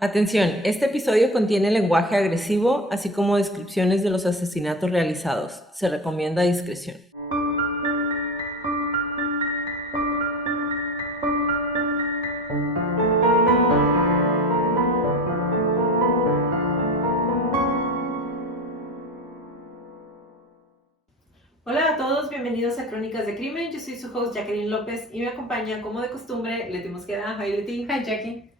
Atención, este episodio contiene lenguaje agresivo, así como descripciones de los asesinatos realizados. Se recomienda discreción. Hola a todos, bienvenidos a Crónicas de Crimen. Yo soy su host Jacqueline López y me acompaña, como de costumbre, Leti Mosqueda. Hi Leti. Hi Jackie.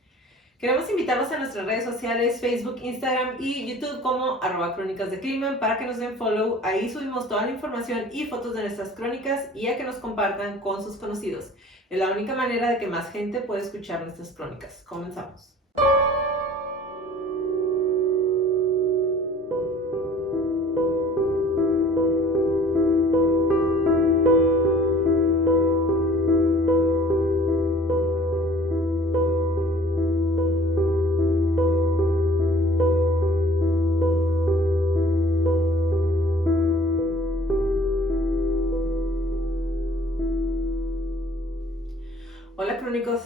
Queremos invitarlos a nuestras redes sociales, Facebook, Instagram y YouTube como @Crónicas de Crimen para que nos den follow. Ahí subimos toda la información y fotos de nuestras crónicas y a que nos compartan con sus conocidos. Es la única manera de que más gente pueda escuchar nuestras crónicas. Comenzamos. Hola crónicos,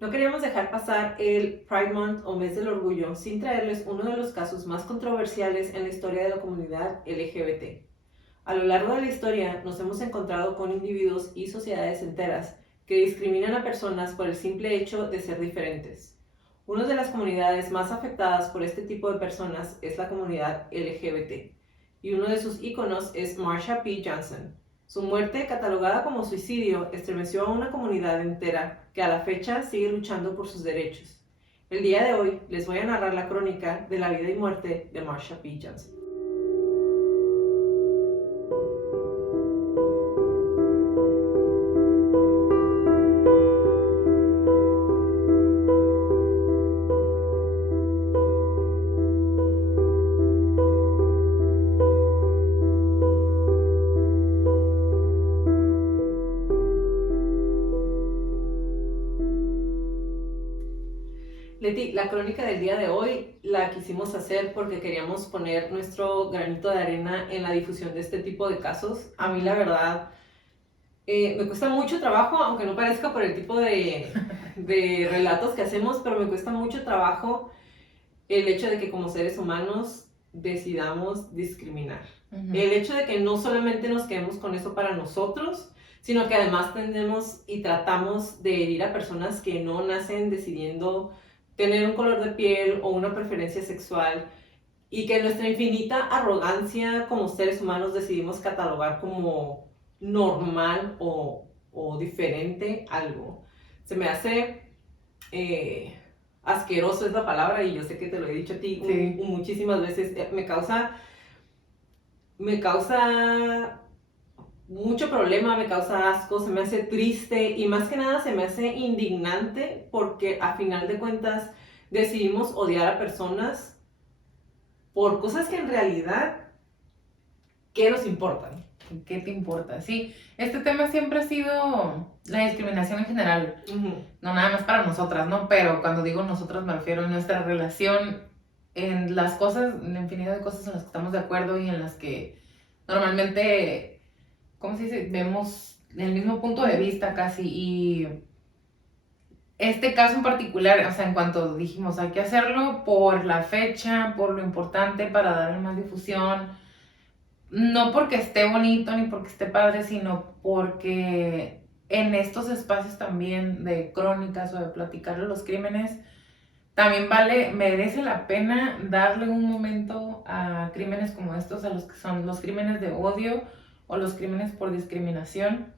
no queríamos dejar pasar el Pride Month o mes del orgullo sin traerles uno de los casos más controversiales en la historia de la comunidad LGBT. A lo largo de la historia nos hemos encontrado con individuos y sociedades enteras que discriminan a personas por el simple hecho de ser diferentes. Una de las comunidades más afectadas por este tipo de personas es la comunidad LGBT, y uno de sus íconos es Marsha P. Johnson. Su muerte, catalogada como suicidio, estremeció a una comunidad entera que a la fecha sigue luchando por sus derechos. El día de hoy les voy a narrar la crónica de la vida y muerte de Marsha P. Johnson. Leti, la crónica del día de hoy la quisimos hacer porque queríamos poner nuestro granito de arena en la difusión de este tipo de casos. A mí la verdad me cuesta mucho trabajo, aunque no parezca por el tipo de relatos que hacemos, pero me cuesta mucho trabajo el hecho de que como seres humanos decidamos discriminar. El hecho de que no solamente nos quedemos con eso para nosotros, sino que además tendemos y tratamos de herir a personas que no nacen decidiendo tener un color de piel o una preferencia sexual, y que nuestra infinita arrogancia como seres humanos decidimos catalogar como normal o diferente algo. Se me hace asqueroso, es la palabra, y yo sé que te lo he dicho a ti muchísimas veces. Me causa mucho problema, me causa asco, se me hace triste y más que nada se me hace indignante, porque a final de cuentas decidimos odiar a personas por cosas que en realidad, ¿qué nos importan? ¿Qué te importa? Sí, este tema siempre ha sido la discriminación en general, no nada más para nosotras, ¿no? Pero cuando digo nosotras me refiero a nuestra relación, en las cosas, en la infinidad de cosas en las que estamos de acuerdo y en las que normalmente, ¿cómo se dice? Vemos el mismo punto de vista casi. Y este caso en particular, o sea, en cuanto dijimos hay que hacerlo por la fecha, por lo importante para darle más difusión, no porque esté bonito ni porque esté padre, sino porque en estos espacios también de crónicas o de platicar de los crímenes, también merece la pena darle un momento a crímenes como estos, a los que son los crímenes de odio o los crímenes por discriminación,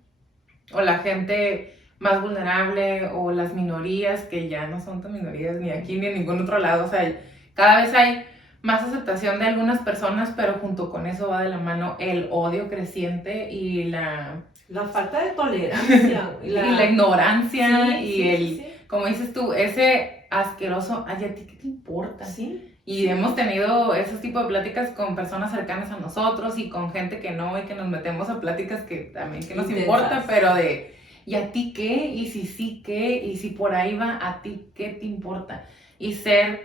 o la gente más vulnerable o las minorías, que ya no son tan minorías ni aquí ni en ningún otro lado. O sea, cada vez hay más aceptación de algunas personas, pero junto con eso va de la mano el odio creciente y la falta de tolerancia y la ignorancia, sí. Como dices tú, ese asqueroso, ay, ¿a ti qué te importa? Sí. Y hemos tenido esos tipos de pláticas con personas cercanas a nosotros y con gente que no, y que nos metemos a pláticas que también que nos importa, pero de, ¿y a ti qué? ¿Y si sí qué? ¿Y si por ahí va, a ti qué te importa? Y siendo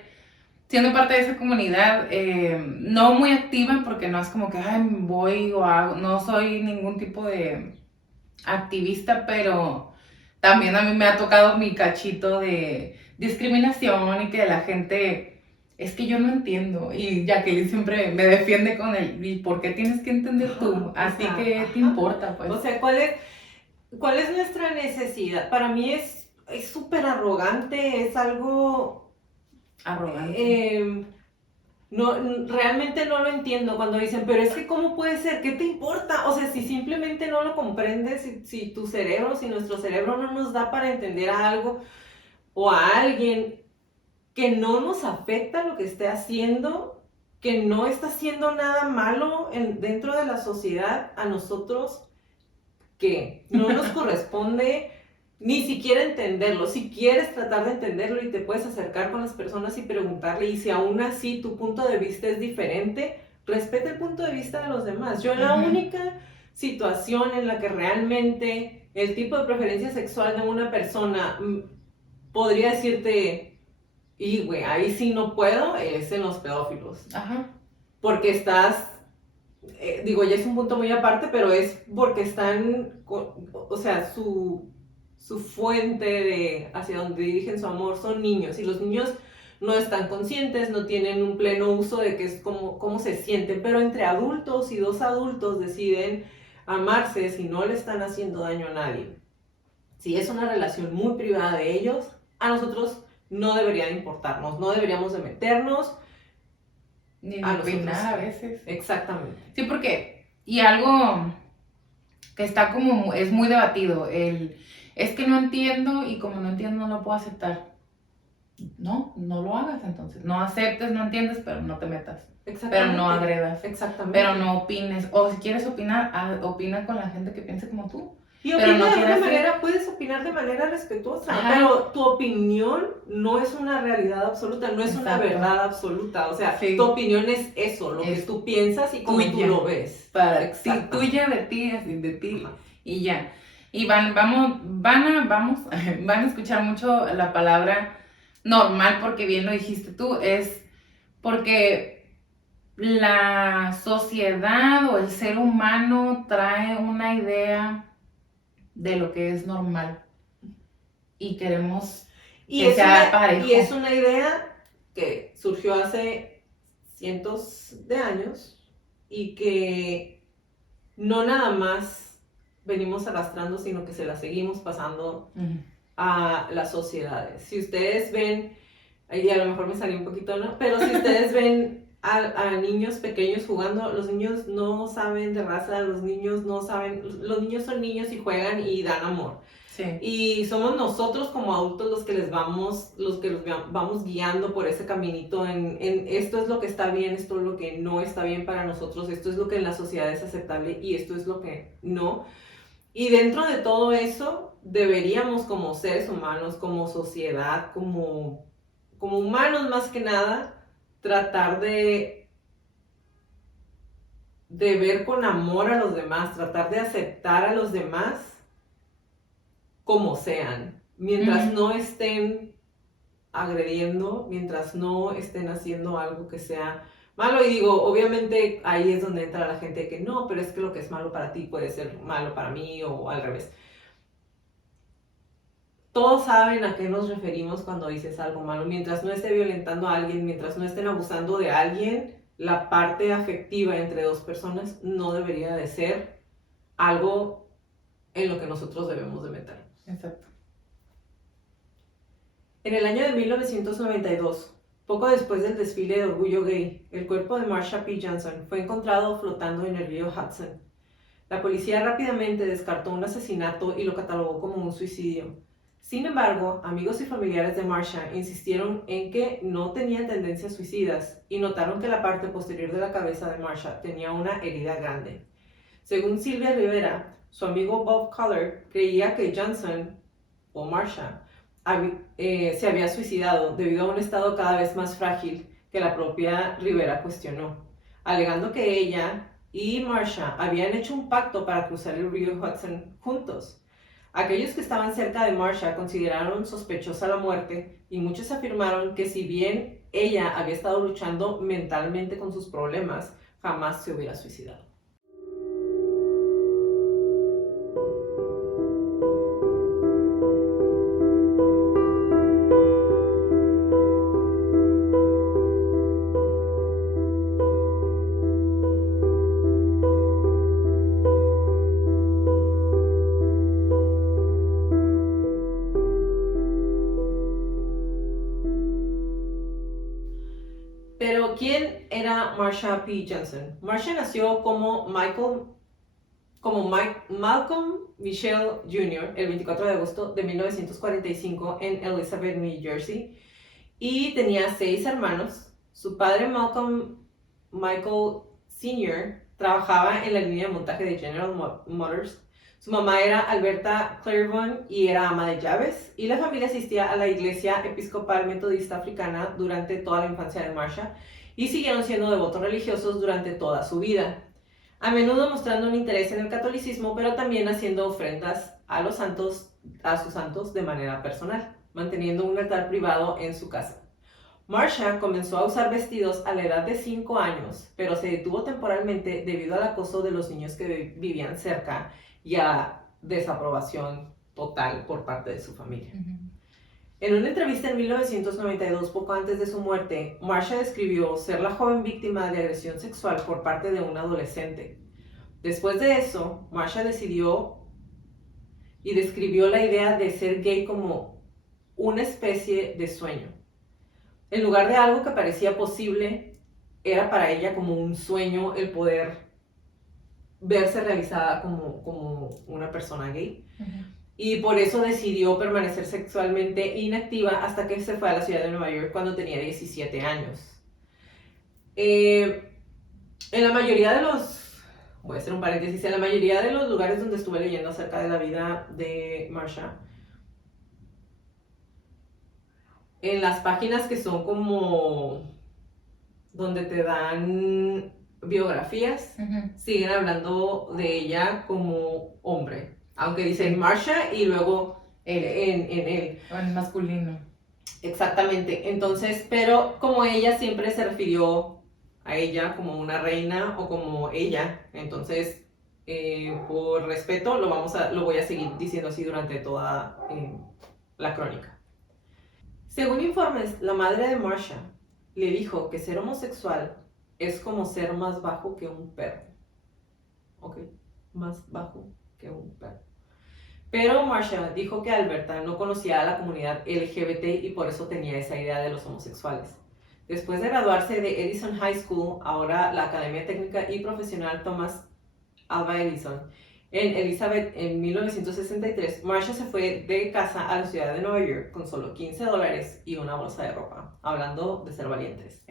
parte de esa comunidad, no muy activa, porque no es como que, ay, voy o hago, no soy ningún tipo de activista, pero también a mí me ha tocado mi cachito de discriminación y que la gente, es que yo no entiendo. Y Jacqueline siempre me defiende con el, ¿y por qué tienes que entender tú? Así que te importa, pues. O sea, ¿cuál es nuestra necesidad? Para mí es súper arrogante, es algo... Arrogante. No, realmente no lo entiendo cuando dicen, pero es que ¿cómo puede ser? ¿Qué te importa? O sea, si simplemente no lo comprendes, si tu cerebro, si nuestro cerebro no nos da para entender a algo o a alguien que no nos afecta lo que esté haciendo, que no está haciendo nada malo dentro de la sociedad, a nosotros que no nos corresponde ni siquiera entenderlo. Si quieres tratar de entenderlo y te puedes acercar con las personas y preguntarle, y si aún así tu punto de vista es diferente, respeta el punto de vista de los demás. Yo la única situación en la que realmente el tipo de preferencia sexual de una persona podría decirte, y güey, ahí sí no puedo, es en los pedófilos. Ajá. Porque estás... digo, ya es un punto muy aparte, pero es porque están, o sea, su fuente de hacia donde dirigen su amor son niños, y los niños no están conscientes, no tienen un pleno uso de qué es cómo se sienten, pero entre adultos y dos adultos deciden amarse si no le están haciendo daño a nadie. Si es una relación muy privada de ellos, a nosotros no debería de importarnos, no deberíamos de meternos. Ni de opinar a veces. Exactamente. Sí, porque, y algo que está como, es muy debatido, es que no entiendo y como no entiendo no lo puedo aceptar. No lo hagas entonces. No aceptes, no entiendes, pero no te metas. Pero no agredas. Exactamente. Pero no opines. O si quieres opinar, opina con la gente que piense como tú. Y puedes opinar de manera respetuosa, pero tu opinión no es una realidad absoluta, no es una verdad absoluta. O sea, tu opinión es eso, lo que tú piensas y cómo tú lo ves. Para ti, tuya de ti, así de ti. Y ya. Y van a escuchar mucho la palabra normal, porque bien lo dijiste tú, es porque la sociedad o el ser humano trae una idea de lo que es normal y queremos que sea parejo. Y es una idea que surgió hace cientos de años y que no nada más venimos arrastrando, sino que se la seguimos pasando a las sociedades. Si ustedes ven, y a lo mejor me salió un poquito, ¿no? Pero si ustedes ven a niños pequeños jugando, los niños no saben de raza, los niños son niños y juegan y dan amor. Sí. Y somos nosotros como adultos los que los vamos guiando por ese caminito en esto es lo que está bien, esto es lo que no está bien para nosotros, esto es lo que en la sociedad es aceptable y esto es lo que no. Y dentro de todo eso, deberíamos como seres humanos, como sociedad, como humanos más que nada, tratar de ver con amor a los demás, tratar de aceptar a los demás como sean, mientras no estén agrediendo, mientras no estén haciendo algo que sea malo. Y digo, obviamente ahí es donde entra la gente que no, pero es que lo que es malo para ti puede ser malo para mí o al revés. Todos saben a qué nos referimos cuando dices algo malo. Mientras no esté violentando a alguien, mientras no estén abusando de alguien, la parte afectiva entre dos personas no debería de ser algo en lo que nosotros debemos de meter. Exacto. En el año de 1992, poco después del desfile de orgullo gay, el cuerpo de Marsha P. Johnson fue encontrado flotando en el río Hudson. La policía rápidamente descartó un asesinato y lo catalogó como un suicidio. Sin embargo, amigos y familiares de Marsha insistieron en que no tenía tendencias suicidas y notaron que la parte posterior de la cabeza de Marsha tenía una herida grande. Según Sylvia Rivera, su amigo Bob Collar creía que Johnson, o Marsha, se había suicidado debido a un estado cada vez más frágil que la propia Rivera cuestionó, alegando que ella y Marsha habían hecho un pacto para cruzar el río Hudson juntos. Aquellos que estaban cerca de Marsha consideraron sospechosa la muerte y muchos afirmaron que si bien ella había estado luchando mentalmente con sus problemas, jamás se hubiera suicidado. Pero, ¿quién era Marsha P. Johnson? Marsha nació como Malcolm Michelle Jr. el 24 de agosto de 1945 en Elizabeth, New Jersey, y tenía 6 hermanos. Su padre, Michael Sr., trabajaba en la línea de montaje de General Motors. Su mamá era Alberta Claiborne y era ama de llaves, y la familia asistía a la iglesia episcopal metodista africana durante toda la infancia de Marsha, y siguieron siendo devotos religiosos durante toda su vida, a menudo mostrando un interés en el catolicismo, pero también haciendo ofrendas a sus santos de manera personal, manteniendo un altar privado en su casa. Marsha comenzó a usar vestidos a la edad de 5 años, pero se detuvo temporalmente debido al acoso de los niños que vivían cerca y a desaprobación total por parte de su familia. En una entrevista en 1992, poco antes de su muerte, Marsha describió ser la joven víctima de agresión sexual por parte de un adolescente. Después de eso, Marsha decidió y describió la idea de ser gay como una especie de sueño. En lugar de algo que parecía posible, era para ella como un sueño el poder verse realizada como una persona gay. Y por eso decidió permanecer sexualmente inactiva hasta que se fue a la ciudad de Nueva York cuando tenía 17 años. En la mayoría de los, voy a hacer un paréntesis, en la mayoría de los lugares donde estuve leyendo acerca de la vida de Marsha, en las páginas que son como donde te dan biografías, siguen hablando de ella como hombre, aunque dicen Marsha y luego en él. O en masculino. Exactamente, entonces, pero como ella siempre se refirió a ella como una reina o como ella, entonces por respeto lo voy a seguir diciendo así durante toda la crónica. Según informes, la madre de Marsha le dijo que ser homosexual es como ser más bajo que un perro. Ok, más bajo que un perro. Pero Marsha dijo que Alberta no conocía a la comunidad LGBT y por eso tenía esa idea de los homosexuales. Después de graduarse de Edison High School, ahora la Academia Técnica y Profesional Thomas Alva Edison, en Elizabeth en 1963, Marsha se fue de casa a la ciudad de Nueva York con solo $15 y una bolsa de ropa, hablando de ser valientes.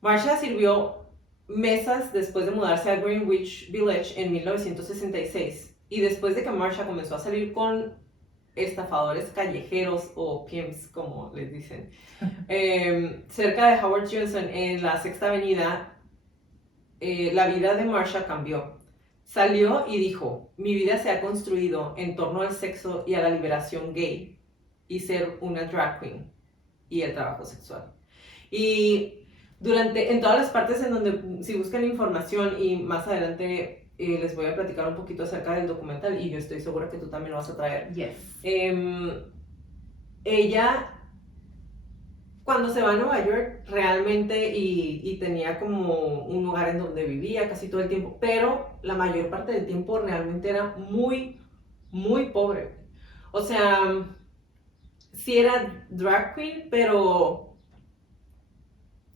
Marsha sirvió mesas después de mudarse a Greenwich Village en 1966, y después de que Marsha comenzó a salir con estafadores callejeros o pimps, como les dicen, cerca de Howard Johnson en la Sexta Avenida, la vida de Marsha cambió. Salió y dijo: mi vida se ha construido en torno al sexo y a la liberación gay y ser una drag queen y el trabajo sexual. Y en todas las partes en donde, si buscan información, y más adelante les voy a platicar un poquito acerca del documental, y yo estoy segura que tú también lo vas a traer. Yes. Ella, cuando se va a Nueva York, realmente, y tenía como un lugar en donde vivía casi todo el tiempo, pero la mayor parte del tiempo realmente era muy, muy pobre. O sea, sí era drag queen, pero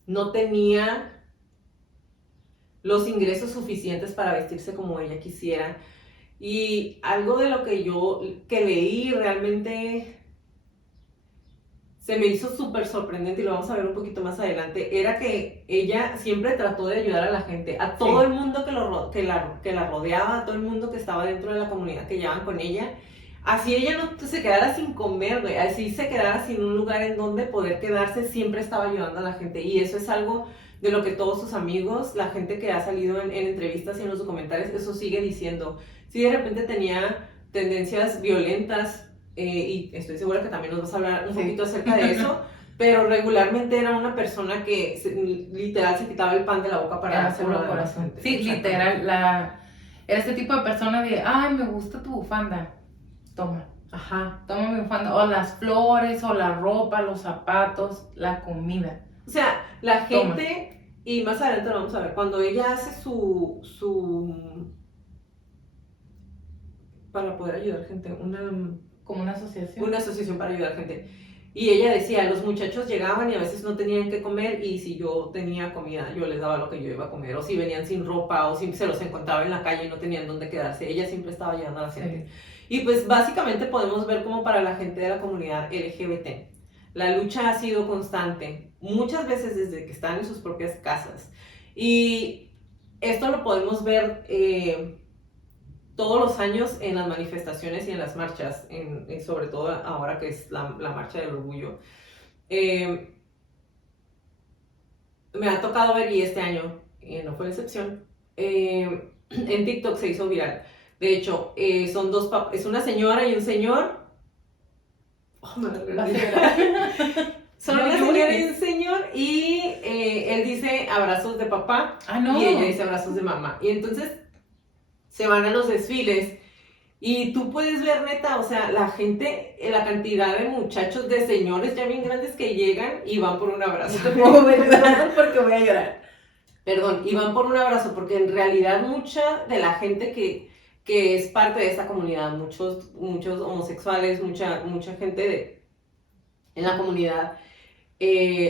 no tenía los ingresos suficientes para vestirse como ella quisiera. Y algo de lo que leí realmente se me hizo súper sorprendente, y lo vamos a ver un poquito más adelante, era que ella siempre trató de ayudar a la gente, a todo el mundo que la rodeaba, a todo el mundo que estaba dentro de la comunidad que llevaban con ella. Así ella no se quedara sin comer, güey, así se quedara sin un lugar en donde poder quedarse, siempre estaba ayudando a la gente. Y eso es algo de lo que todos sus amigos, la gente que ha salido en entrevistas y en los documentales, eso sigue diciendo. Si de repente tenía tendencias violentas, y estoy segura que también nos vas a hablar un poquito acerca de eso, pero regularmente era una persona que literal se quitaba el pan de la boca para hacer una corazón. Sí, literal, era este tipo de persona de, ay, me gusta tu bufanda, toma. Ajá. Toma mi bufanda, o las flores, o la ropa, los zapatos, la comida. O sea, la gente, y más adelante lo vamos a ver, cuando ella hace para poder ayudar gente, como una asociación. Una asociación para ayudar gente. Y ella decía, los muchachos llegaban y a veces no tenían que comer y si yo tenía comida, yo les daba lo que yo iba a comer. O si venían sin ropa o si se los encontraba en la calle y no tenían dónde quedarse. Ella siempre estaba ayudando a la gente. Y pues básicamente podemos ver como para la gente de la comunidad LGBT, la lucha ha sido constante, muchas veces desde que están en sus propias casas. Y esto lo podemos ver todos los años en las manifestaciones y en las marchas, sobre todo ahora que es la marcha del orgullo. Me ha tocado ver, y este año no fue excepción, en TikTok se hizo viral. De hecho, son dos es una señora y un señor. Oh, son una señora y un señor, y él dice abrazos de papá, y ella dice abrazos de mamá. Y entonces se van a los desfiles y tú puedes ver, neta, o sea, la gente, la cantidad de muchachos, de señores ya bien grandes que llegan y van por un abrazo. Porque voy a llorar. Perdón, y van por un abrazo, porque en realidad mucha de la gente que es parte de esta comunidad, muchos homosexuales, mucha gente en la comunidad,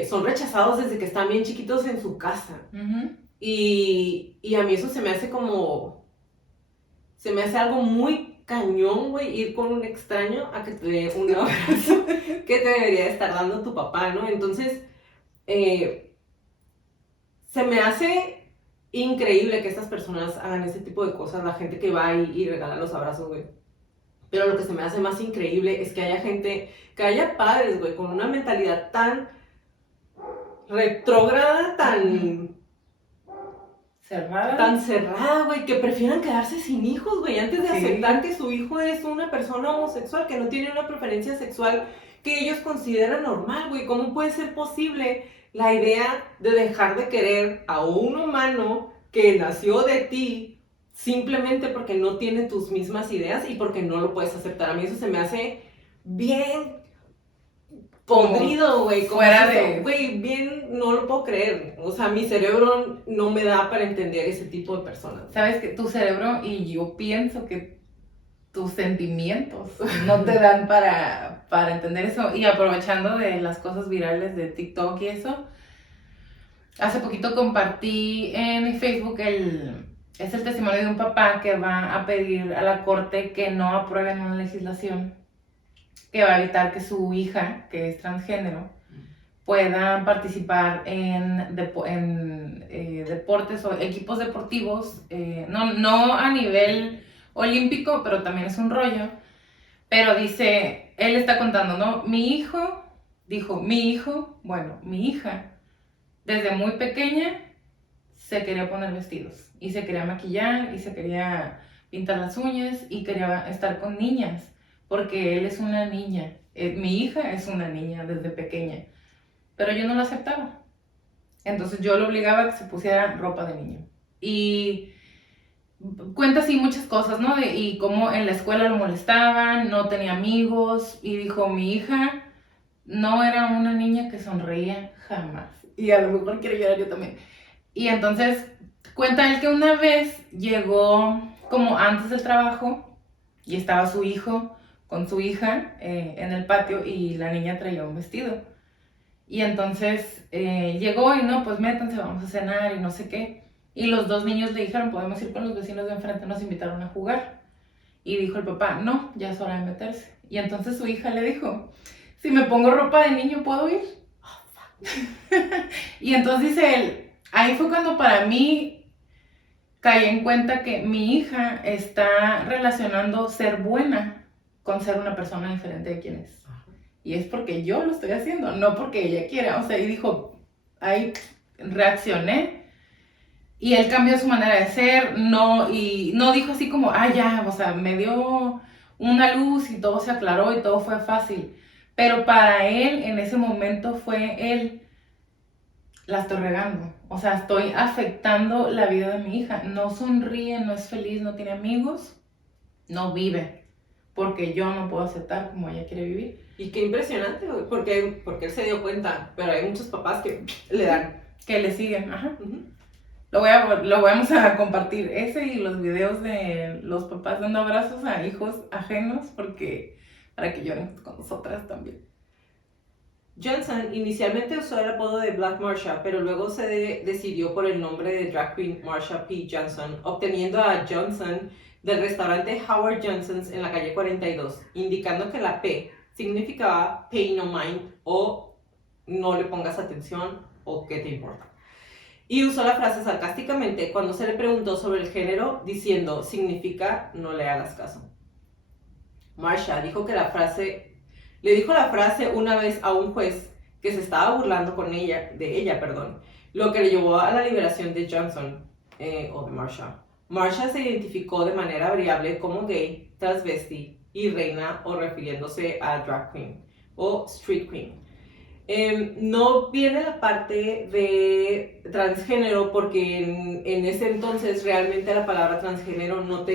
son rechazados desde que están bien chiquitos en su casa. Y a mí eso se me hace algo muy cañón, güey, ir con un extraño a que te dé un abrazo que te debería estar dando tu papá, ¿no? Entonces, se me hace increíble que estas personas hagan ese tipo de cosas, la gente que va y regala los abrazos, güey. Pero lo que se me hace más increíble es que haya padres, güey, con una mentalidad tan retrógrada, tan cerrada, güey, que prefieran quedarse sin hijos, güey, antes de aceptar que su hijo es una persona homosexual, que no tiene una preferencia sexual que ellos consideran normal, güey. ¿Cómo puede ser posible la idea de dejar de querer a un humano que nació de ti simplemente porque no tiene tus mismas ideas y porque no lo puedes aceptar? A mí eso se me hace bien podrido, güey. Güey, bien, no lo puedo creer. O sea, mi cerebro no me da para entender ese tipo de personas. Sabes que tu cerebro, y yo pienso que tus sentimientos no te dan para entender eso. Y aprovechando de las cosas virales de TikTok y eso, hace poquito compartí en mi Facebook es el testimonio de un papá que va a pedir a la corte que no aprueben una legislación que va a evitar que su hija, que es transgénero, pueda participar en deportes o equipos deportivos, no a nivel olímpico, pero también es un rollo. Pero dice, él está contando, ¿no? Mi hija, desde muy pequeña se quería poner vestidos y se quería maquillar y se quería pintar las uñas y quería estar con niñas, porque él es una niña, mi hija es una niña desde pequeña, pero yo no la aceptaba. Entonces yo lo obligaba a que se pusiera ropa de niño. Y cuenta así muchas cosas, ¿no? Y cómo en la escuela lo molestaban, no tenía amigos, y dijo, mi hija no era una niña que sonreía jamás. Y a lo mejor quiero llorar yo también. Y entonces cuenta él que una vez llegó como antes del trabajo y estaba su hijo con su hija en el patio y la niña traía un vestido. Y entonces llegó y no, pues métanse, vamos a cenar y no sé qué. Y los dos niños le dijeron, podemos ir con los vecinos de enfrente, nos invitaron a jugar. Y dijo el papá, no, ya es hora de meterse. Y entonces su hija le dijo, si me pongo ropa de niño, ¿puedo ir? Y entonces dice él, ahí fue cuando para mí caí en cuenta que mi hija está relacionando ser buena con ser una persona diferente de quien es. Y es porque yo lo estoy haciendo, no porque ella quiera. O sea, y dijo, ahí reaccioné. Y él cambió su manera de ser, y no dijo así como, ya, o sea, me dio una luz y todo se aclaró y todo fue fácil. Pero para él, en ese momento fue él, la estoy regando. O sea, estoy afectando la vida de mi hija. No sonríe, no es feliz, no tiene amigos, no vive. Porque yo no puedo aceptar como ella quiere vivir. Y qué impresionante, porque él se dio cuenta, pero hay muchos papás que le dan. Que le siguen, ajá. Lo vamos a compartir, ese y los videos de los papás dando abrazos a hijos ajenos, para que lloren con nosotras también. Johnson inicialmente usó el apodo de Black Marsha, pero luego se decidió por el nombre de drag queen Marsha P. Johnson, obteniendo a Johnson del restaurante Howard Johnson's en la calle 42, indicando que la P significaba pay no mind o no le pongas atención o qué te importa. Y usó la frase sarcásticamente cuando se le preguntó sobre el género, diciendo, significa no le hagas caso. Marsha dijo que le dijo la frase una vez a un juez que se estaba burlando de ella, lo que le llevó a la liberación de Johnson, o de Marsha. Marsha se identificó de manera variable como gay, transvesti y reina, o refiriéndose a drag queen o street queen. No viene la parte de transgénero porque en ese entonces realmente la palabra transgénero no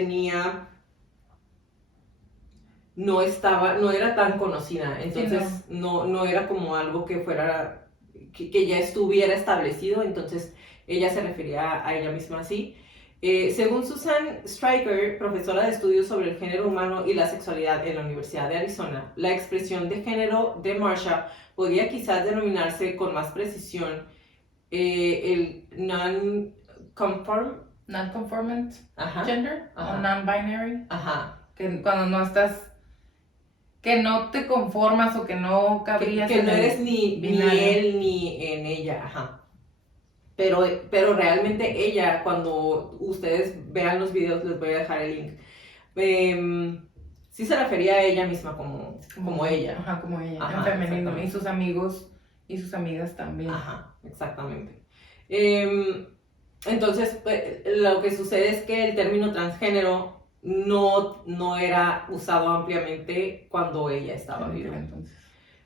era tan conocida, entonces sí, no era como algo que fuera, que ya estuviera establecido, entonces ella se refería a ella misma así. Según Susan Stryker, profesora de estudios sobre el género humano y la sexualidad en la Universidad de Arizona, la expresión de género de Marsha podría quizás denominarse con más precisión el non-conformant gender, ajá, o non-binary. Ajá. Que cuando no estás, que no te conformas o que no cabrías que no eres ni él ni en ella, ajá. Pero realmente ella, cuando ustedes vean los videos, les voy a dejar el link, sí se refería a ella misma como ella. Ajá, como ella, ajá, en femenino, y sus amigos y sus amigas también. Ajá, exactamente. Entonces, lo que sucede es que el término transgénero no era usado ampliamente cuando ella estaba viva. Entonces,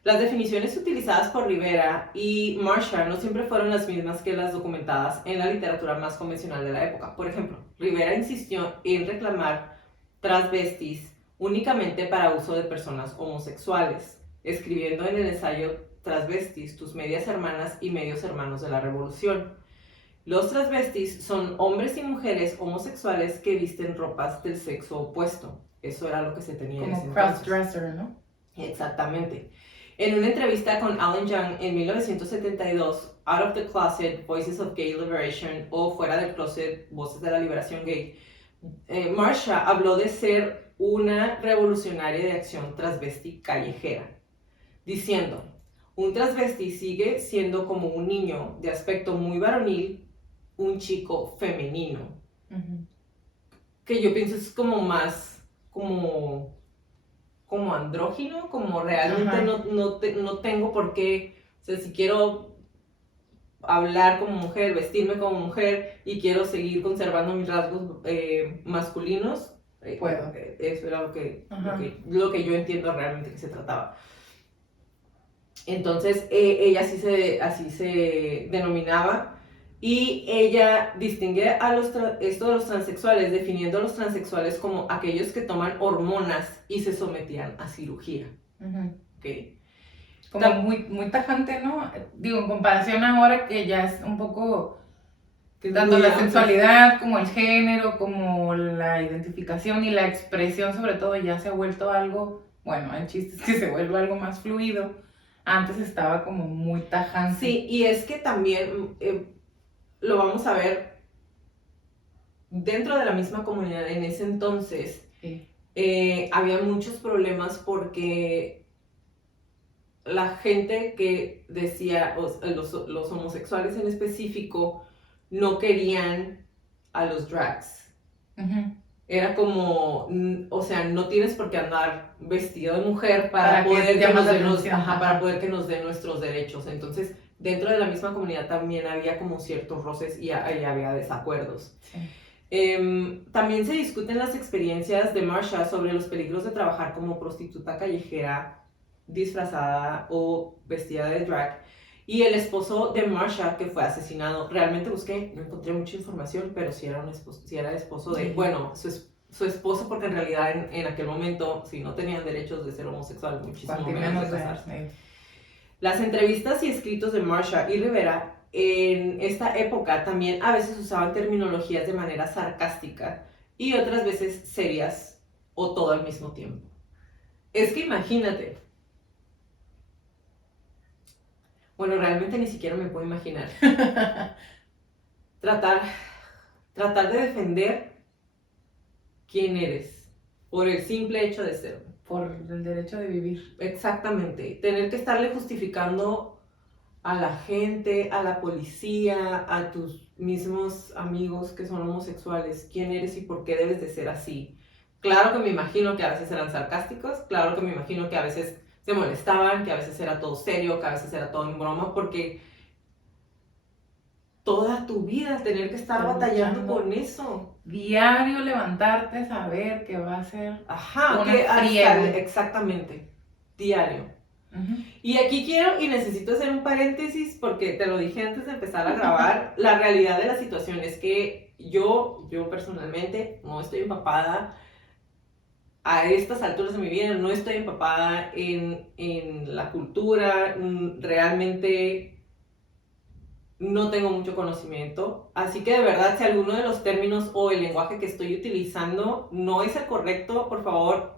las definiciones utilizadas por Rivera y Marsha no siempre fueron las mismas que las documentadas en la literatura más convencional de la época. Por ejemplo, Rivera insistió en reclamar transvestis únicamente para uso de personas homosexuales, escribiendo en el ensayo Transvestis, tus medias hermanas y medios hermanos de la revolución. Los transvestis son hombres y mujeres homosexuales que visten ropas del sexo opuesto. Eso era lo que se tenía en ese entonces. Como crossdresser, ¿no? Exactamente. En una entrevista con Alan Young en 1972, Out of the Closet, Voices of Gay Liberation, o Fuera del Closet, Voces de la Liberación Gay, Marsha habló de ser una revolucionaria de acción transvesti callejera, diciendo, un transvesti sigue siendo como un niño de aspecto muy varonil, un chico femenino. Uh-huh. Que yo pienso es como más, como andrógino, como realmente no tengo por qué, o sea, si quiero hablar como mujer, vestirme como mujer y quiero seguir conservando mis rasgos masculinos, puedo. Eso era lo que yo entiendo realmente que se trataba. Entonces, ella así se denominaba. Y ella distingue esto de los transexuales, definiendo a los transexuales como aquellos que toman hormonas y se sometían a cirugía. Uh-huh. Okay. Como muy tajante, ¿no? Digo, en comparación ahora que ya es un poco, tanto la sexualidad como el género, como la identificación y la expresión sobre todo ya se ha vuelto algo, bueno, el chiste es que se vuelve algo más fluido. Antes estaba como muy tajante. Sí, y es que también... lo vamos a ver dentro de la misma comunidad en ese entonces. Sí. Había muchos problemas porque la gente que decía, los homosexuales en específico, no querían a los drags. Uh-huh. Era como, o sea, no tienes por qué andar vestido de mujer para poder que nos den nuestros derechos. Entonces, dentro de la misma comunidad también había como ciertos roces y había desacuerdos. Sí. También se discuten las experiencias de Marsha sobre los peligros de trabajar como prostituta callejera, disfrazada o vestida de drag. Y el esposo de Marsha, que fue asesinado, realmente busqué, no encontré mucha información, pero sí era esposo de, bueno, su esposo, porque en realidad en aquel momento, si no tenían derechos de ser homosexual, muchísimo menos de casarse. Las entrevistas y escritos de Marsha y Rivera en esta época también a veces usaban terminologías de manera sarcástica y otras veces serias o todo al mismo tiempo. Es que imagínate, Bueno, realmente ni siquiera me puedo imaginar. Tratar de defender quién eres por el simple hecho de ser. Por el derecho de vivir. Exactamente. Tener que estarle justificando a la gente, a la policía, a tus mismos amigos que son homosexuales, quién eres y por qué debes de ser así. Claro que me imagino que a veces eran sarcásticos, claro que me imagino que a veces se molestaban, que a veces era todo serio, que a veces era todo en broma, porque toda tu vida tener que estar batallando con eso. Diario levantarte, saber que va a ser una friega. Exactamente, diario. Y aquí quiero y necesito hacer un paréntesis porque te lo dije antes de empezar a grabar. La realidad de la situación es que yo personalmente no estoy empapada a estas alturas de mi vida, no estoy empapada en la cultura, realmente no tengo mucho conocimiento, así que de verdad si alguno de los términos o el lenguaje que estoy utilizando no es el correcto, por favor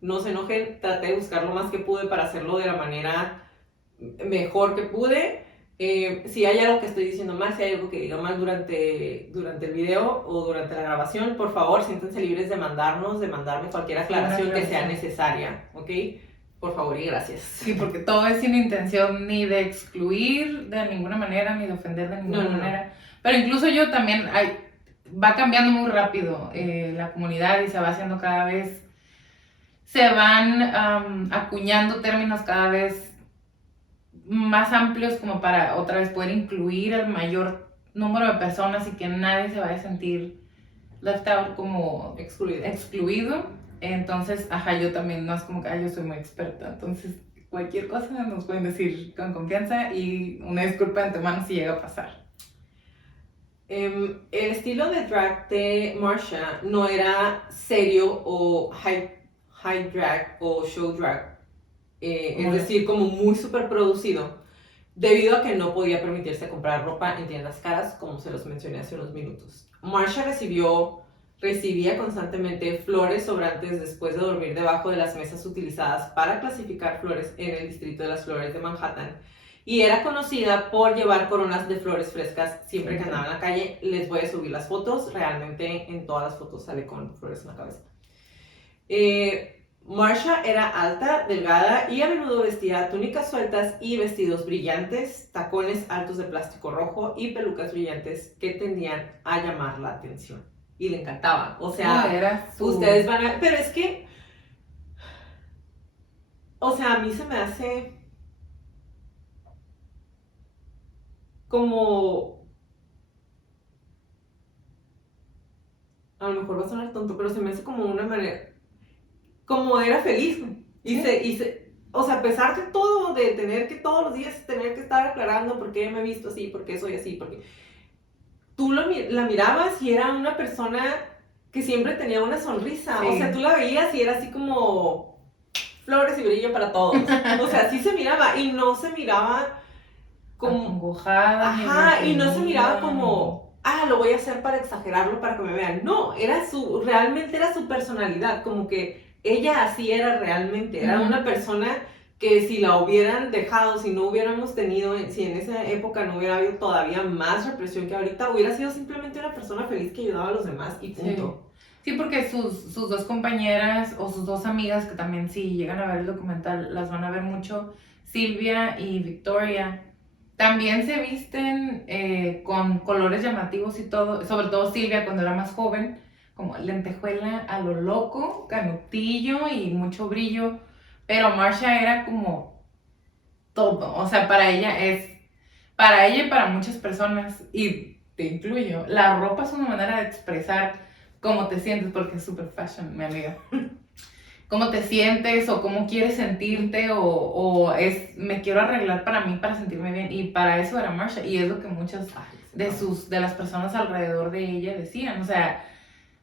no se enojen, traté de buscar lo más que pude para hacerlo de la manera mejor que pude. Si hay algo que estoy diciendo mal, si hay algo que diga mal durante el video o durante la grabación, por favor, siéntense libres de mandarme cualquier aclaración que sea necesaria, ¿ok? Por favor y gracias. Sí, porque todo es sin intención ni de excluir de ninguna manera, ni de ofender de ninguna manera. Pero incluso yo también, va cambiando muy rápido la comunidad y se va haciendo cada vez, se van acuñando términos cada vez más amplios como para otra vez poder incluir al mayor número de personas y que nadie se vaya a sentir left out, como excluido. Entonces, yo también no es como que yo soy muy experta, entonces cualquier cosa nos pueden decir con confianza y una disculpa de antemano si llega a pasar. El estilo de drag de Marsha no era serio o high drag o show drag, es decir, como muy súper producido, debido a que no podía permitirse comprar ropa en tiendas caras, como se los mencioné hace unos minutos. Marsha recibía constantemente flores sobrantes después de dormir debajo de las mesas utilizadas para clasificar flores en el distrito de las flores de Manhattan, y era conocida por llevar coronas de flores frescas siempre que andaba en la calle. Les voy a subir las fotos, realmente en todas las fotos sale con flores en la cabeza. Marsha era alta, delgada y a menudo vestía túnicas sueltas y vestidos brillantes, tacones altos de plástico rojo y pelucas brillantes que tendían a llamar la atención. Y le encantaba. O sea, ustedes van a... Pero es que... O sea, a mí se me hace... como... A lo mejor va a sonar tonto, pero se me hace como una manera... Como era feliz. O sea, a pesar de todo, de tener que todos los días tener que estar aclarando por qué me he visto así, por qué soy así, porque tú la mirabas y era una persona que siempre tenía una sonrisa. Sí. O sea, tú la veías y era así como flores y brillo para todos. O sea, sí se miraba y no se miraba como... Acongojada. Y no se miraba como... lo voy a hacer para exagerarlo, para que me vean. No, realmente era su personalidad, como que ella así era realmente, era una persona que si la hubieran dejado, si no hubiéramos tenido, si en esa época no hubiera habido todavía más represión que ahorita, hubiera sido simplemente una persona feliz que ayudaba a los demás y punto. Sí, porque sus dos compañeras o sus dos amigas, que también si llegan a ver el documental las van a ver mucho, Silvia y Victoria, también se visten con colores llamativos y todo, sobre todo Silvia cuando era más joven, como lentejuela a lo loco, canutillo y mucho brillo, pero Marsha era como todo, o sea, para ella y para muchas personas, y te incluyo, la ropa es una manera de expresar cómo te sientes, porque es super fashion, mi amiga. Cómo te sientes o cómo quieres sentirte o es me quiero arreglar para mí para sentirme bien, y para eso era Marsha, y es lo que muchas de las personas alrededor de ella decían, o sea,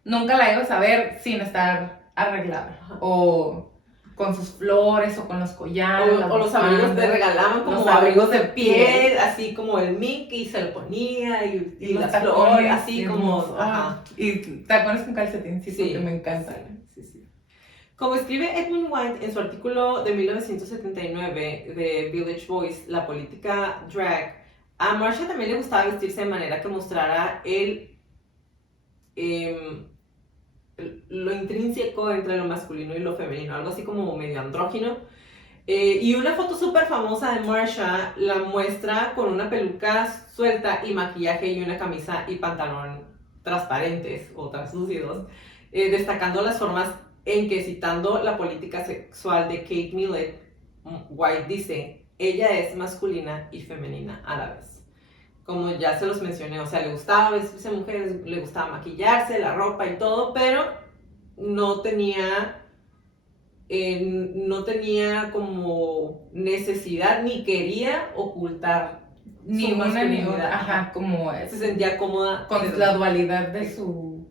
nunca la ibas a ver sin estar arreglada o con sus flores o con los collares o los abrigos te regalaban como abrigos de piel, así como el Mickey se lo ponía y las flores así como y tacones con calcetín, sí, porque me encanta. Sí. Como escribe Edmund White en su artículo de 1979 de Village Voice, La política drag, a Marsha también le gustaba vestirse de manera que mostrara lo intrínseco entre lo masculino y lo femenino, algo así como medio andrógino. Y una foto súper famosa de Marsha la muestra con una peluca suelta y maquillaje y una camisa y pantalón transparentes o translúcidos, destacando las formas en que, citando la política sexual de Kate Millett, White dice: ella es masculina y femenina a la vez. Como ya se los mencioné, o sea, le gustaba vestirse mujeres, le gustaba maquillarse, la ropa y todo, pero no tenía como necesidad ni quería ocultar ni su una ni masculinidad. otra, ajá, como Se sentía cómoda con la dualidad de su,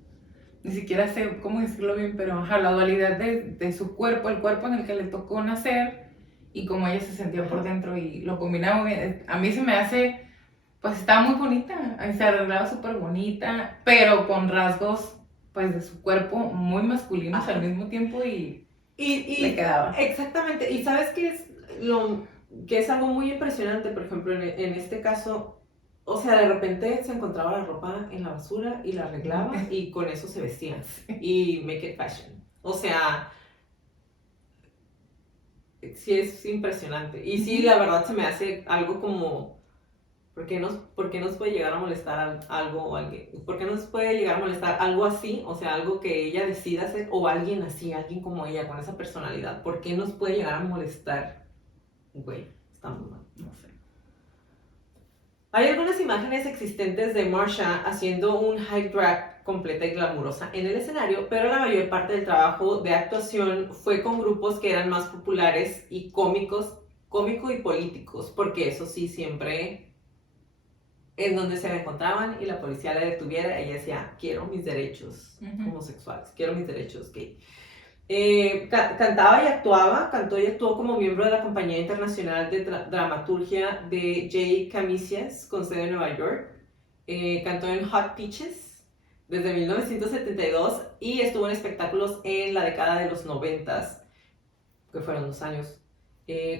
ni siquiera sé cómo decirlo bien, pero ajá, la dualidad de su cuerpo, el cuerpo en el que le tocó nacer y cómo ella se sentía por dentro y lo combinaba muy bien. A mí se me hace, pues estaba muy bonita, se arreglaba súper bonita, pero con rasgos pues de su cuerpo muy masculinos al mismo tiempo y le quedaba. Exactamente, y ¿sabes qué es lo que es algo muy impresionante? Por ejemplo, en este caso, o sea, de repente se encontraba la ropa en la basura y la arreglaba y con eso se vestía y make it fashion. O sea, sí es impresionante. Y sí, la verdad se me hace algo como, ¿por qué nos puede llegar a molestar algo o alguien? ¿Por qué nos puede llegar a molestar algo así? O sea, algo que ella decida hacer, o alguien así, alguien como ella, con esa personalidad. ¿Por qué nos puede llegar a molestar? Güey, está muy mal. No sé. Hay algunas imágenes existentes de Marsha haciendo un high drag completa y glamurosa en el escenario, pero la mayor parte del trabajo de actuación fue con grupos que eran más populares y cómico y políticos, porque eso sí, siempre en donde se la encontraban y la policía la detuviera, ella decía: quiero mis derechos homosexuales, quiero mis derechos gay. Cantaba y actuaba, cantó y actuó como miembro de la compañía internacional de dramaturgia de Jay Camisias, con sede en Nueva York. Cantó en Hot Peaches desde 1972 y estuvo en espectáculos en la década de los 90, que fueron 2 años.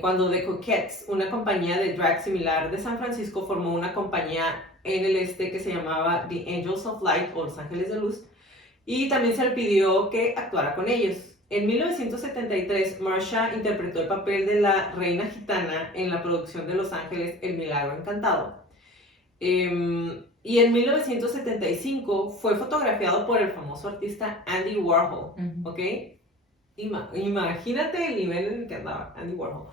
Cuando The Coquettes, una compañía de drag similar de San Francisco, formó una compañía en el este que se llamaba The Angels of Light, o Los Ángeles de Luz, y también se le pidió que actuara con ellos. En 1973, Marsha interpretó el papel de la reina gitana en la producción de Los Ángeles El Milagro Encantado. Y en 1975 fue fotografiado por el famoso artista Andy Warhol, ¿ok? Imagínate el nivel en el que andaba Andy Warhol.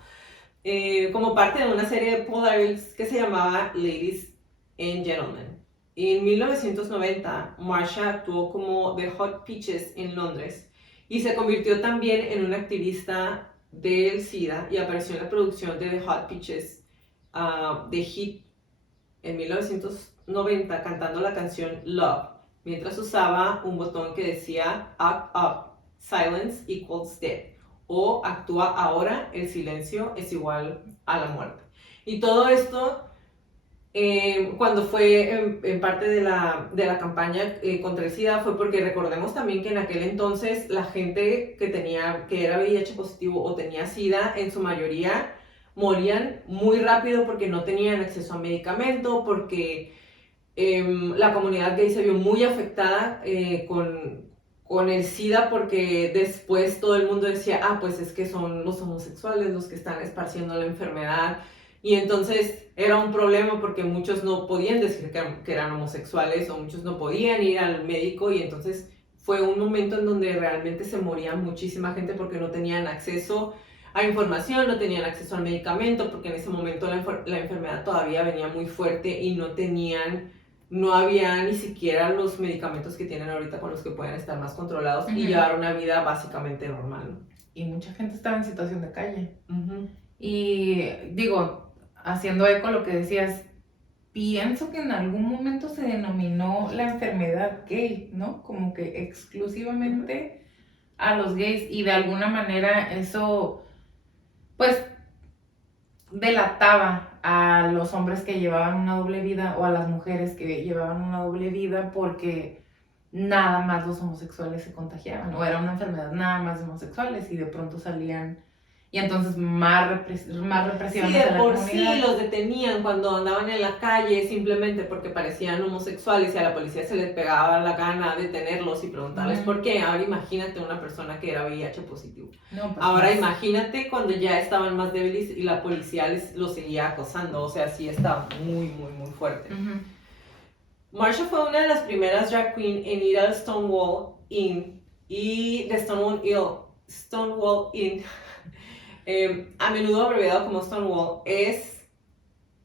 Como parte de una serie de Polaroids que se llamaba Ladies and Gentlemen. En 1990, Marsha actuó como The Hot Peaches en Londres y se convirtió también en una activista del SIDA y apareció en la producción de The Hot Peaches de Hit en 1990 cantando la canción Love, mientras usaba un botón que decía Up, Up, Silence equals dead, o actúa ahora, el silencio es igual a la muerte. Y todo esto, cuando fue en parte de la campaña contra el SIDA, fue porque recordemos también que en aquel entonces la gente que era VIH positivo o tenía SIDA, en su mayoría morían muy rápido porque no tenían acceso a medicamento, porque la comunidad gay se vio muy afectada con el SIDA, porque después todo el mundo decía: pues es que son los homosexuales los que están esparciendo la enfermedad. Y entonces era un problema porque muchos no podían decir que eran homosexuales, o muchos no podían ir al médico, y entonces fue un momento en donde realmente se moría muchísima gente porque no tenían acceso a información, no tenían acceso al medicamento, porque en ese momento la enfermedad todavía venía muy fuerte y no había ni siquiera los medicamentos que tienen ahorita con los que pueden estar más controlados y llevar una vida básicamente normal. Y mucha gente estaba en situación de calle. Y digo, haciendo eco a lo que decías, pienso que en algún momento se denominó la enfermedad gay, ¿no? Como que exclusivamente a los gays, y de alguna manera eso, pues, delataba a los hombres que llevaban una doble vida o a las mujeres que llevaban una doble vida, porque nada más los homosexuales se contagiaban, o era una enfermedad nada más de homosexuales, y de pronto salían, y entonces más represión Sí, de hacia la por comunidad. sí los detenían cuando andaban en la calle simplemente porque parecían homosexuales y a la policía se les pegaba la gana detenerlos y preguntarles por qué. Ahora imagínate una persona que era VIH positivo. No, pues Ahora más. imagínate cuando ya estaban más débiles y la policía los seguía acosando. O sea, sí estaba muy, muy, muy fuerte. Marsha fue una de las primeras drag queen en ir al Stonewall Inn y de Stonewall Inn, a menudo abreviado como Stonewall,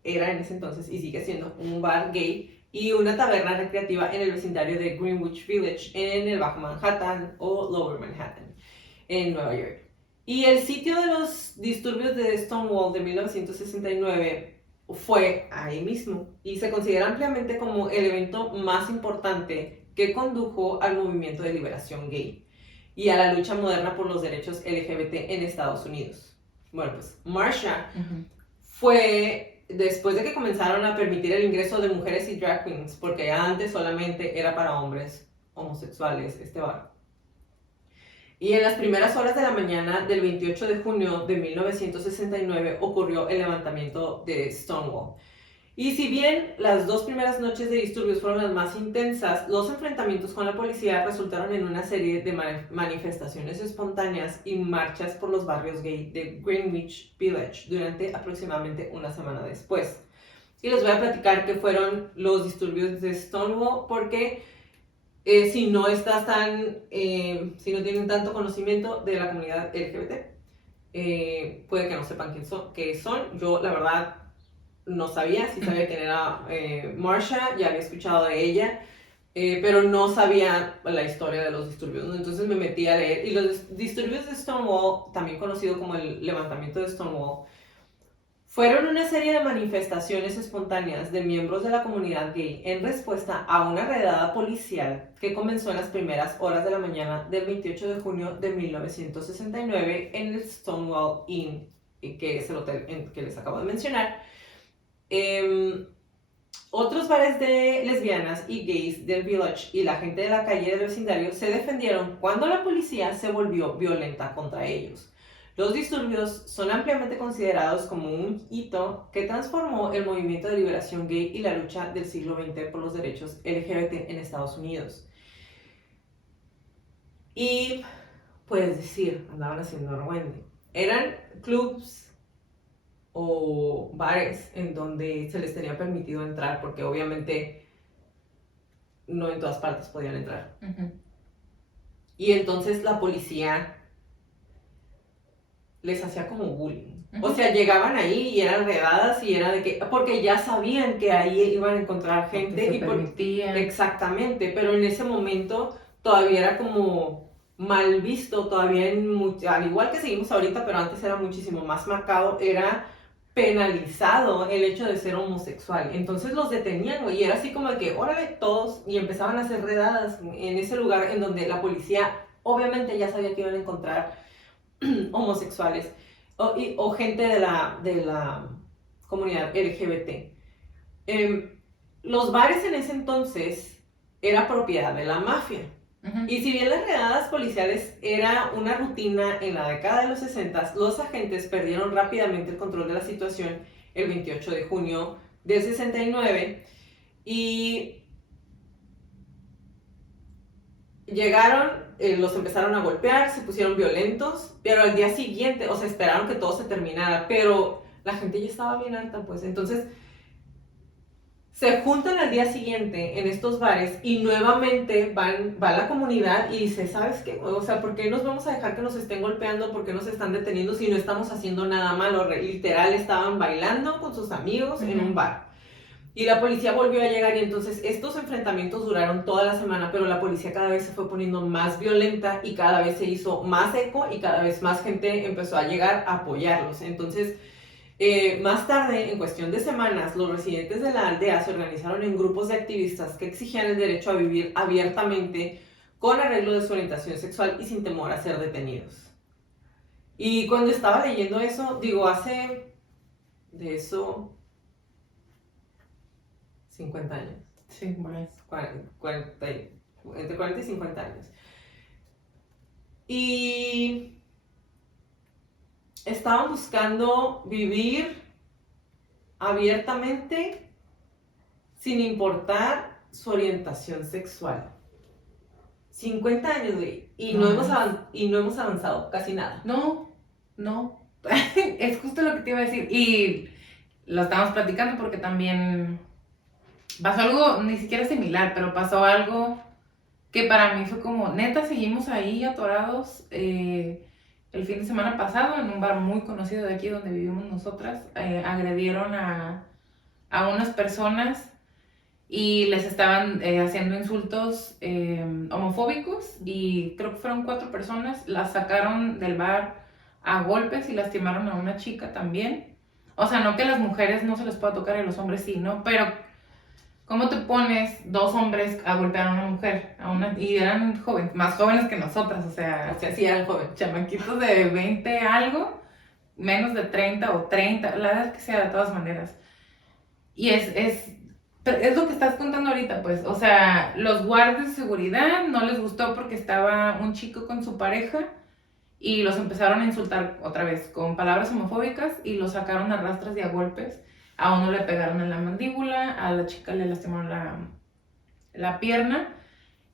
era en ese entonces y sigue siendo un bar gay y una taberna recreativa en el vecindario de Greenwich Village en el Bajo Manhattan o Lower Manhattan en Nueva York. Y el sitio de los disturbios de Stonewall de 1969 fue ahí mismo y se considera ampliamente como el evento más importante que condujo al movimiento de liberación gay y a la lucha moderna por los derechos LGBT en Estados Unidos. Bueno, pues Marsha fue después de que comenzaron a permitir el ingreso de mujeres y drag queens, porque antes solamente era para hombres homosexuales este bar. Y en las primeras horas de la mañana del 28 de junio de 1969 ocurrió el levantamiento de Stonewall. Y si bien las 2 primeras noches de disturbios fueron las más intensas, los enfrentamientos con la policía resultaron en una serie de manifestaciones espontáneas y marchas por los barrios gay de Greenwich Village durante aproximadamente una semana después. Y les voy a platicar qué fueron los disturbios de Stonewall porque si no estás si no tienen tanto conocimiento de la comunidad LGBT, puede que no sepan qué son. Yo, la verdad, no sabía, sí sabía quién era Marsha, ya había escuchado de ella, pero no sabía la historia de los disturbios, ¿no? Entonces me metí a leer. Y los disturbios de Stonewall, también conocido como el levantamiento de Stonewall, fueron una serie de manifestaciones espontáneas de miembros de la comunidad gay en respuesta a una redada policial que comenzó en las primeras horas de la mañana del 28 de junio de 1969 en el Stonewall Inn, que es el hotel que les acabo de mencionar. Otros bares de lesbianas y gays del Village y la gente de la calle del vecindario se defendieron cuando la policía se volvió violenta contra ellos. Los disturbios son ampliamente considerados como un hito que transformó el movimiento de liberación gay y la lucha del siglo XX por los derechos LGBT en Estados Unidos. Y puedes decir, andaban haciendo argüende. Eran clubs o bares en donde se les tenía permitido entrar, porque obviamente no en todas partes podían entrar. Y entonces la policía les hacía como bullying. O sea, llegaban ahí y eran redadas y era de que, porque ya sabían que ahí iban a encontrar gente. Exactamente, pero en ese momento todavía era como mal visto, todavía al igual que seguimos ahorita, pero antes era muchísimo más marcado, era penalizado el hecho de ser homosexual. Entonces los detenían, y era así como de que, órale, todos, y empezaban a hacer redadas en ese lugar en donde la policía obviamente ya sabía que iban a encontrar homosexuales o gente de la comunidad LGBT. Los bares en ese entonces era propiedad de la mafia. Y si bien las redadas policiales era una rutina en la década de los 60, los agentes perdieron rápidamente el control de la situación el 28 de junio del 69 y llegaron, los empezaron a golpear, se pusieron violentos, pero al día siguiente, o sea, esperaron que todo se terminara, pero la gente ya estaba bien harta, pues. Entonces se juntan al día siguiente en estos bares y nuevamente va la comunidad y dice, ¿sabes qué? O sea, ¿por qué nos vamos a dejar que nos estén golpeando? ¿Por qué nos están deteniendo si no estamos haciendo nada malo? Literal, estaban bailando con sus amigos en un bar. Y la policía volvió a llegar y entonces estos enfrentamientos duraron toda la semana, pero la policía cada vez se fue poniendo más violenta y cada vez se hizo más eco y cada vez más gente empezó a llegar a apoyarlos. Entonces, más tarde, en cuestión de semanas, los residentes de la aldea se organizaron en grupos de activistas que exigían el derecho a vivir abiertamente con arreglo de su orientación sexual y sin temor a ser detenidos. Y cuando estaba leyendo eso, digo, hace de eso 50 años. Sí, más. 40, entre 40 y 50 años. Y estaban buscando vivir abiertamente sin importar su orientación sexual. 50 años, güey, y no hemos avanzado casi nada. No. Es justo lo que te iba a decir. Y lo estábamos platicando porque también pasó algo, ni siquiera similar, pero pasó algo que para mí fue como, neta, seguimos ahí atorados. El fin de semana pasado, en un bar muy conocido de aquí donde vivimos nosotras, agredieron a unas personas y les estaban haciendo insultos homofóbicos, y creo que fueron 4 personas, las sacaron del bar a golpes y lastimaron a una chica también. O sea, no que a las mujeres no se les pueda tocar y a los hombres sí, ¿no? Pero ¿cómo te pones 2 hombres a golpear a una mujer? Y eran jóvenes, más jóvenes que nosotras, o sea Sí eran jóvenes. Chamaquitos de 20 algo, menos de 30 o 30, la edad que sea, de todas maneras. Y es lo que estás contando ahorita, pues, o sea, los guardias de seguridad no les gustó porque estaba un chico con su pareja y los empezaron a insultar otra vez con palabras homofóbicas y los sacaron a rastras y a golpes. A uno le pegaron en la mandíbula, a la chica le lastimaron la pierna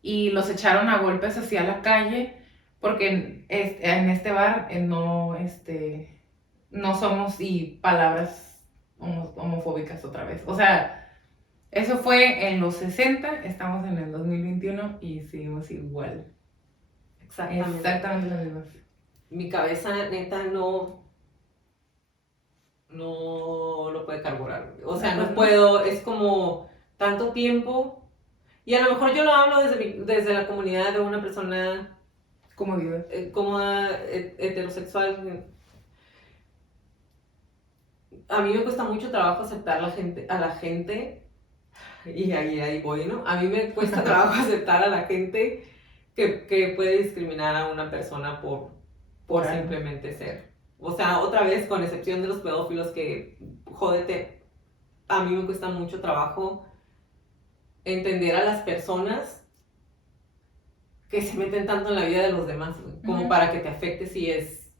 y los echaron a golpes hacia la calle porque en este bar no somos y palabras homofóbicas otra vez. O sea, eso fue en los 60, estamos en el 2021 y seguimos igual. Exactamente lo mismo. Mi cabeza, neta, no lo puede carburar. O sea, no puedo, es como tanto tiempo. Y a lo mejor yo lo hablo desde la comunidad de una persona cómoda, heterosexual. A mí me cuesta mucho trabajo aceptar a la gente, y ahí voy, ¿no? A mí me cuesta trabajo aceptar a la gente que puede discriminar a una persona por simplemente ser. O sea, otra vez, con excepción de los pedófilos que, jódete, a mí me cuesta mucho trabajo entender a las personas que se meten tanto en la vida de los demás, como para que te afecte si es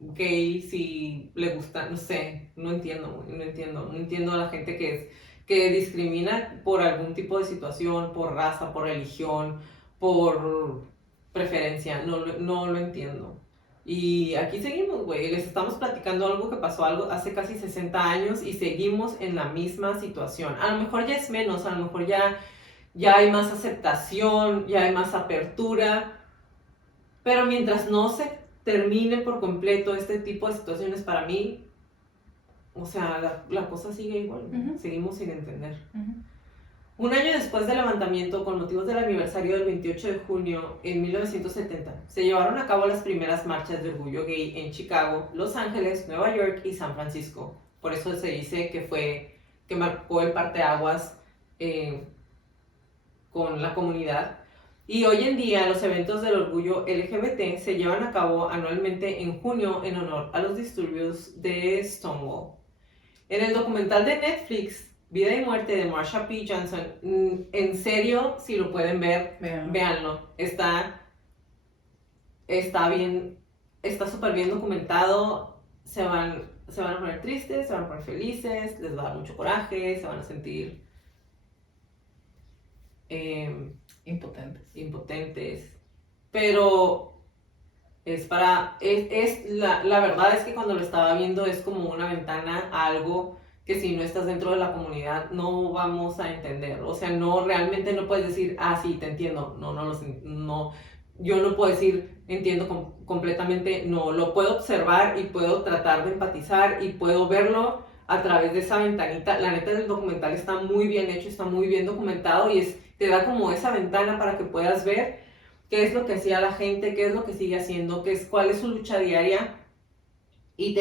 gay, si le gusta, no sé, no entiendo a la gente que discrimina por algún tipo de situación, por raza, por religión, por preferencia, no lo entiendo. Y aquí seguimos, güey, les estamos platicando algo que pasó hace casi 60 años y seguimos en la misma situación. A lo mejor ya es menos, a lo mejor ya hay más aceptación, ya hay más apertura, pero mientras no se termine por completo este tipo de situaciones, para mí, o sea, la cosa sigue igual, seguimos sin entender. Un año después del levantamiento, con motivos del aniversario del 28 de junio en 1970, se llevaron a cabo las primeras marchas de orgullo gay en Chicago, Los Ángeles, Nueva York y San Francisco. Por eso se dice que marcó el parteaguas con la comunidad. Y hoy en día los eventos del orgullo LGBT se llevan a cabo anualmente en junio en honor a los disturbios de Stonewall. En el documental de Netflix, Vida y Muerte de Marsha P. Johnson, en serio, si lo pueden ver, véanlo. Está súper bien documentado. Se van a poner tristes, se van a poner felices, les va a dar mucho coraje, se van a sentir impotentes. Pero la verdad es que cuando lo estaba viendo es como una ventana a algo que si no estás dentro de la comunidad no vamos a entender. O sea, realmente no puedes decir, sí, te entiendo. No, yo no puedo decir, entiendo completamente. No, lo puedo observar y puedo tratar de empatizar y puedo verlo a través de esa ventanita. La neta del documental está muy bien hecho, está muy bien documentado y te da como esa ventana para que puedas ver qué es lo que hacía la gente, qué es lo que sigue haciendo, cuál es su lucha diaria, y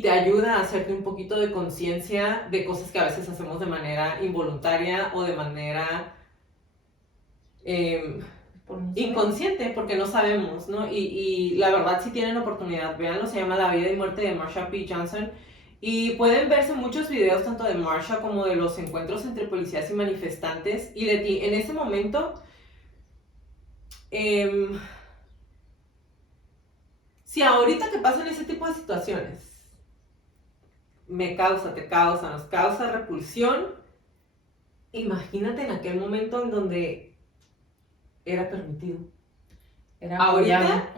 te ayuda a hacerte un poquito de conciencia de cosas que a veces hacemos de manera involuntaria o de manera inconsciente, porque no sabemos, ¿no? Y la verdad, si tienen oportunidad, véanlo, se llama La Vida y Muerte de Marsha P. Johnson, Y pueden verse muchos videos tanto de Marsha como de los encuentros entre policías y manifestantes. Y Leti, en ese momento, si ahorita que pasan ese tipo de situaciones, nos causa repulsión, imagínate en aquel momento en donde era permitido.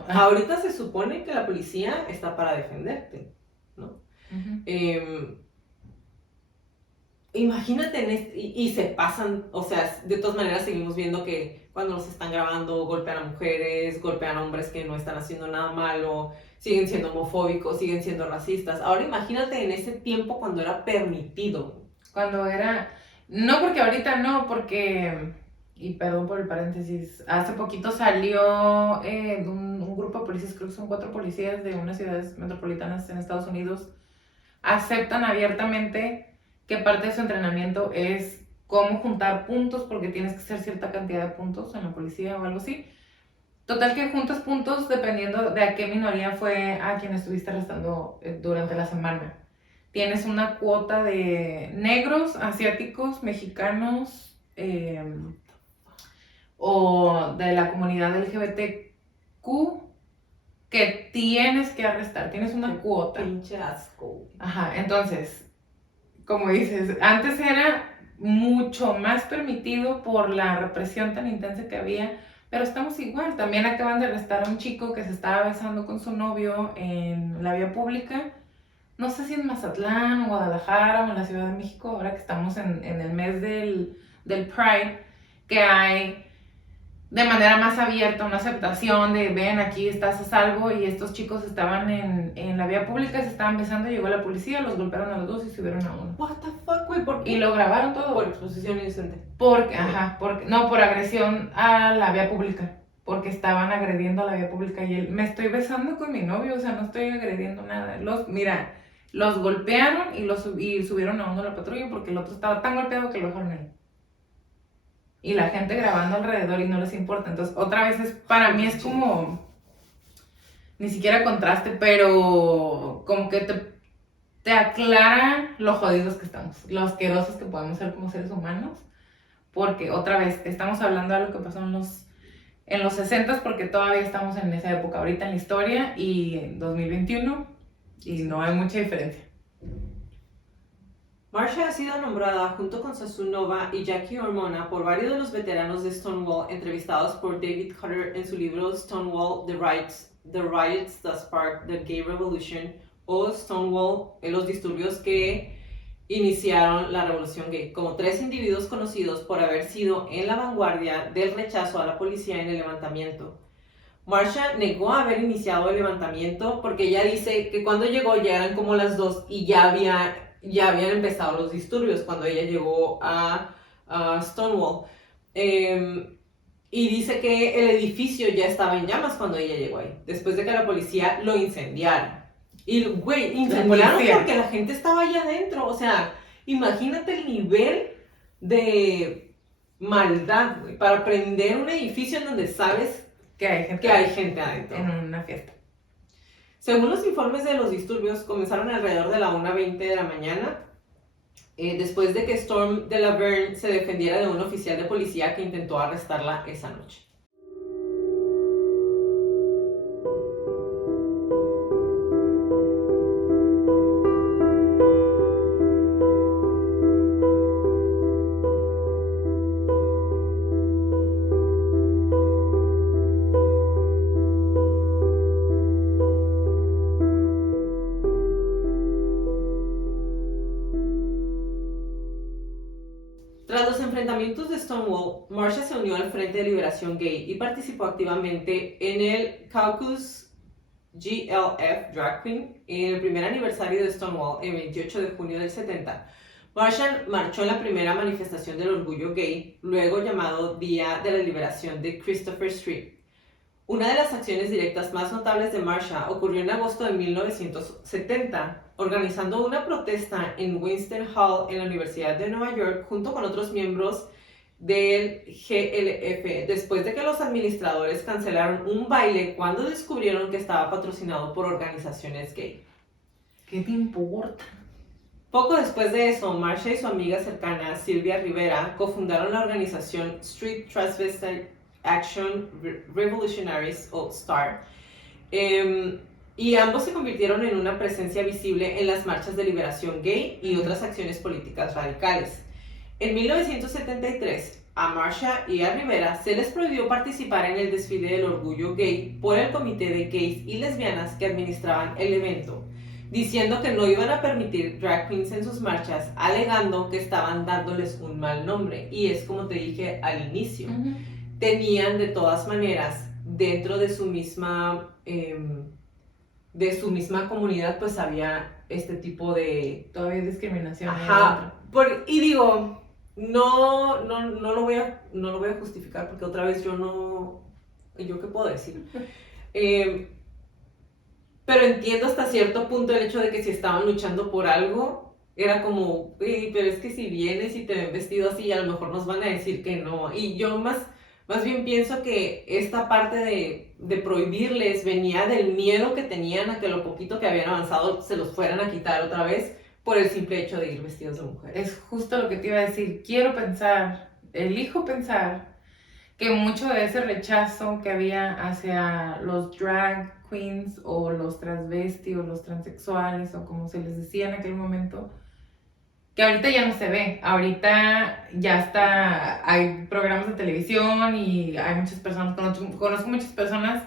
Ahorita se supone que la policía está para defenderte, ¿no? Uh-huh. Imagínate y se pasan, o sea, de todas maneras seguimos viendo que cuando los están grabando golpean a mujeres, golpean a hombres que no están haciendo nada malo, siguen siendo homofóbicos, siguen siendo racistas. Ahora imagínate en ese tiempo cuando era permitido. No, porque ahorita no, porque, y perdón por el paréntesis, hace poquito salió un grupo de policías, creo que son 4 policías de unas ciudades metropolitanas en Estados Unidos, aceptan abiertamente que parte de su entrenamiento es cómo juntar puntos, porque tienes que hacer cierta cantidad de puntos en la policía o algo así. Total que juntas puntos dependiendo de a qué minoría fue a quien estuviste arrestando durante la semana. Tienes una cuota de negros, asiáticos, mexicanos o de la comunidad LGBTQ que tienes que arrestar. Tienes una cuota. Pinche asco. Ajá, entonces, como dices, antes era mucho más permitido por la represión tan intensa que había, pero estamos igual. También acaban de arrestar a un chico que se estaba besando con su novio en la vía pública. No sé si en Mazatlán o Guadalajara o en la Ciudad de México, ahora que estamos en el mes del Pride, que hay de manera más abierta una aceptación de ven, aquí estás a salvo, y estos chicos estaban en la vía pública, se estaban besando, llegó la policía, los golpearon a los dos y subieron a uno. What the fuck, güey, ¿por qué? Y lo grabaron todo. Por exposición inocente. Por agresión a la vía pública, porque estaban agrediendo a la vía pública y él, me estoy besando con mi novio, o sea, no estoy agrediendo nada. Los golpearon y subieron a uno a la patrulla porque el otro estaba tan golpeado que lo dejaron ahí. Y la gente grabando alrededor y no les importa. Entonces, otra vez para mí es como, ni siquiera contraste, pero como que te aclara lo jodidos que estamos, lo asquerosos que podemos ser como seres humanos, porque otra vez estamos hablando de algo que pasó en los 60s, porque todavía estamos en esa época ahorita en la historia, y en 2021, y no hay mucha diferencia. Marsha ha sido nombrada junto con Sassoon Nova y Jackie Hormona por varios de los veteranos de Stonewall entrevistados por David Cutter en su libro Stonewall, The Riots That Sparked the Gay Revolution, o Stonewall, los disturbios que iniciaron la revolución gay, como 3 individuos conocidos por haber sido en la vanguardia del rechazo a la policía en el levantamiento. Marsha negó haber iniciado el levantamiento porque ella dice que cuando llegó ya eran como las 2 y ya habían empezado los disturbios cuando ella llegó a Stonewall. Y dice que el edificio ya estaba en llamas cuando ella llegó ahí, después de que la policía lo incendiara. Y, güey, incendiaron porque la gente estaba allá adentro. O sea, imagínate el nivel de maldad, güey, para prender un edificio en donde sabes que hay gente adentro. En una fiesta. Según los informes de los disturbios, comenzaron alrededor de la 1:20 de la mañana, después de que Storm de Laverne se defendiera de un oficial de policía que intentó arrestarla esa noche. Tras los enfrentamientos de Stonewall, Marsha se unió al Frente de Liberación Gay y participó activamente en el Caucus GLF Drag Queen en el primer aniversario de Stonewall, el 28 de junio del 70. Marsha marchó en la primera manifestación del orgullo gay, luego llamado Día de la Liberación de Christopher Street. Una de las acciones directas más notables de Marsha ocurrió en agosto de 1970, organizando una protesta en Winston Hall en la Universidad de Nueva York junto con otros miembros del GLF, después de que los administradores cancelaron un baile cuando descubrieron que estaba patrocinado por organizaciones gay. ¿Qué te importa? Poco después de eso, Marsha y su amiga cercana, Sylvia Rivera, cofundaron la organización Street Transvestite Action Revolutionaries, o STAR, y ambos se convirtieron en una presencia visible en las marchas de liberación gay y otras acciones políticas radicales. En 1973, a Marsha y a Rivera se les prohibió participar en el desfile del orgullo gay por el comité de gays y lesbianas que administraban el evento, diciendo que no iban a permitir drag queens en sus marchas, alegando que estaban dándoles un mal nombre. Y es como te dije al inicio, tenían de todas maneras dentro de su misma comunidad, pues había este tipo de... Todavía hay discriminación. Ajá, y digo, no lo voy a justificar porque otra vez ¿yo qué puedo decir? Pero entiendo hasta cierto punto el hecho de que si estaban luchando por algo, era como, pero es que si vienes y te ven vestido así, a lo mejor nos van a decir que no. Y yo más bien pienso que esta parte de prohibirles venía del miedo que tenían a que lo poquito que habían avanzado se los fueran a quitar otra vez por el simple hecho de ir vestidos de mujer. Es justo lo que te iba a decir. Elijo pensar que mucho de ese rechazo que había hacia los drag queens o los transvesti o los transexuales o como se les decía en aquel momento, que ahorita ya no se ve. Ahorita ya hay programas de televisión y hay muchas personas, conozco muchas personas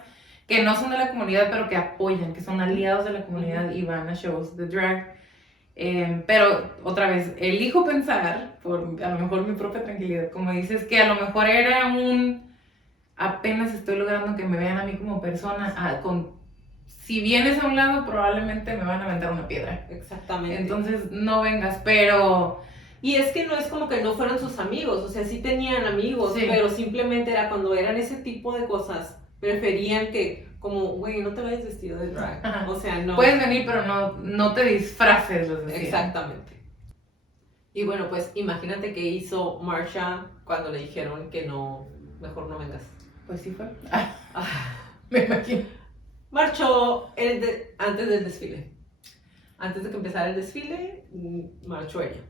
que no son de la comunidad pero que apoyan, que son aliados de la comunidad y van a shows de drag. Pero otra vez, elijo pensar, por a lo mejor mi propia tranquilidad, como dices, que a lo mejor era apenas estoy logrando que me vean a mí como persona, si vienes a un lado probablemente me van a aventar una piedra. Exactamente. Entonces no vengas, pero... Y es que no es como que no fueran sus amigos, o sea, sí tenían amigos, sí, pero simplemente era cuando eran ese tipo de cosas, preferían que, como, güey, no te vayas vestido de drag. Ajá. O sea, no. Puedes venir, pero no te disfraces, les decía. Exactamente. Y bueno, pues imagínate qué hizo Marsha cuando le dijeron que no, mejor no vengas. Pues sí fue. Me imagino. Marchó antes del desfile. Antes de que empezara el desfile, marchó ella.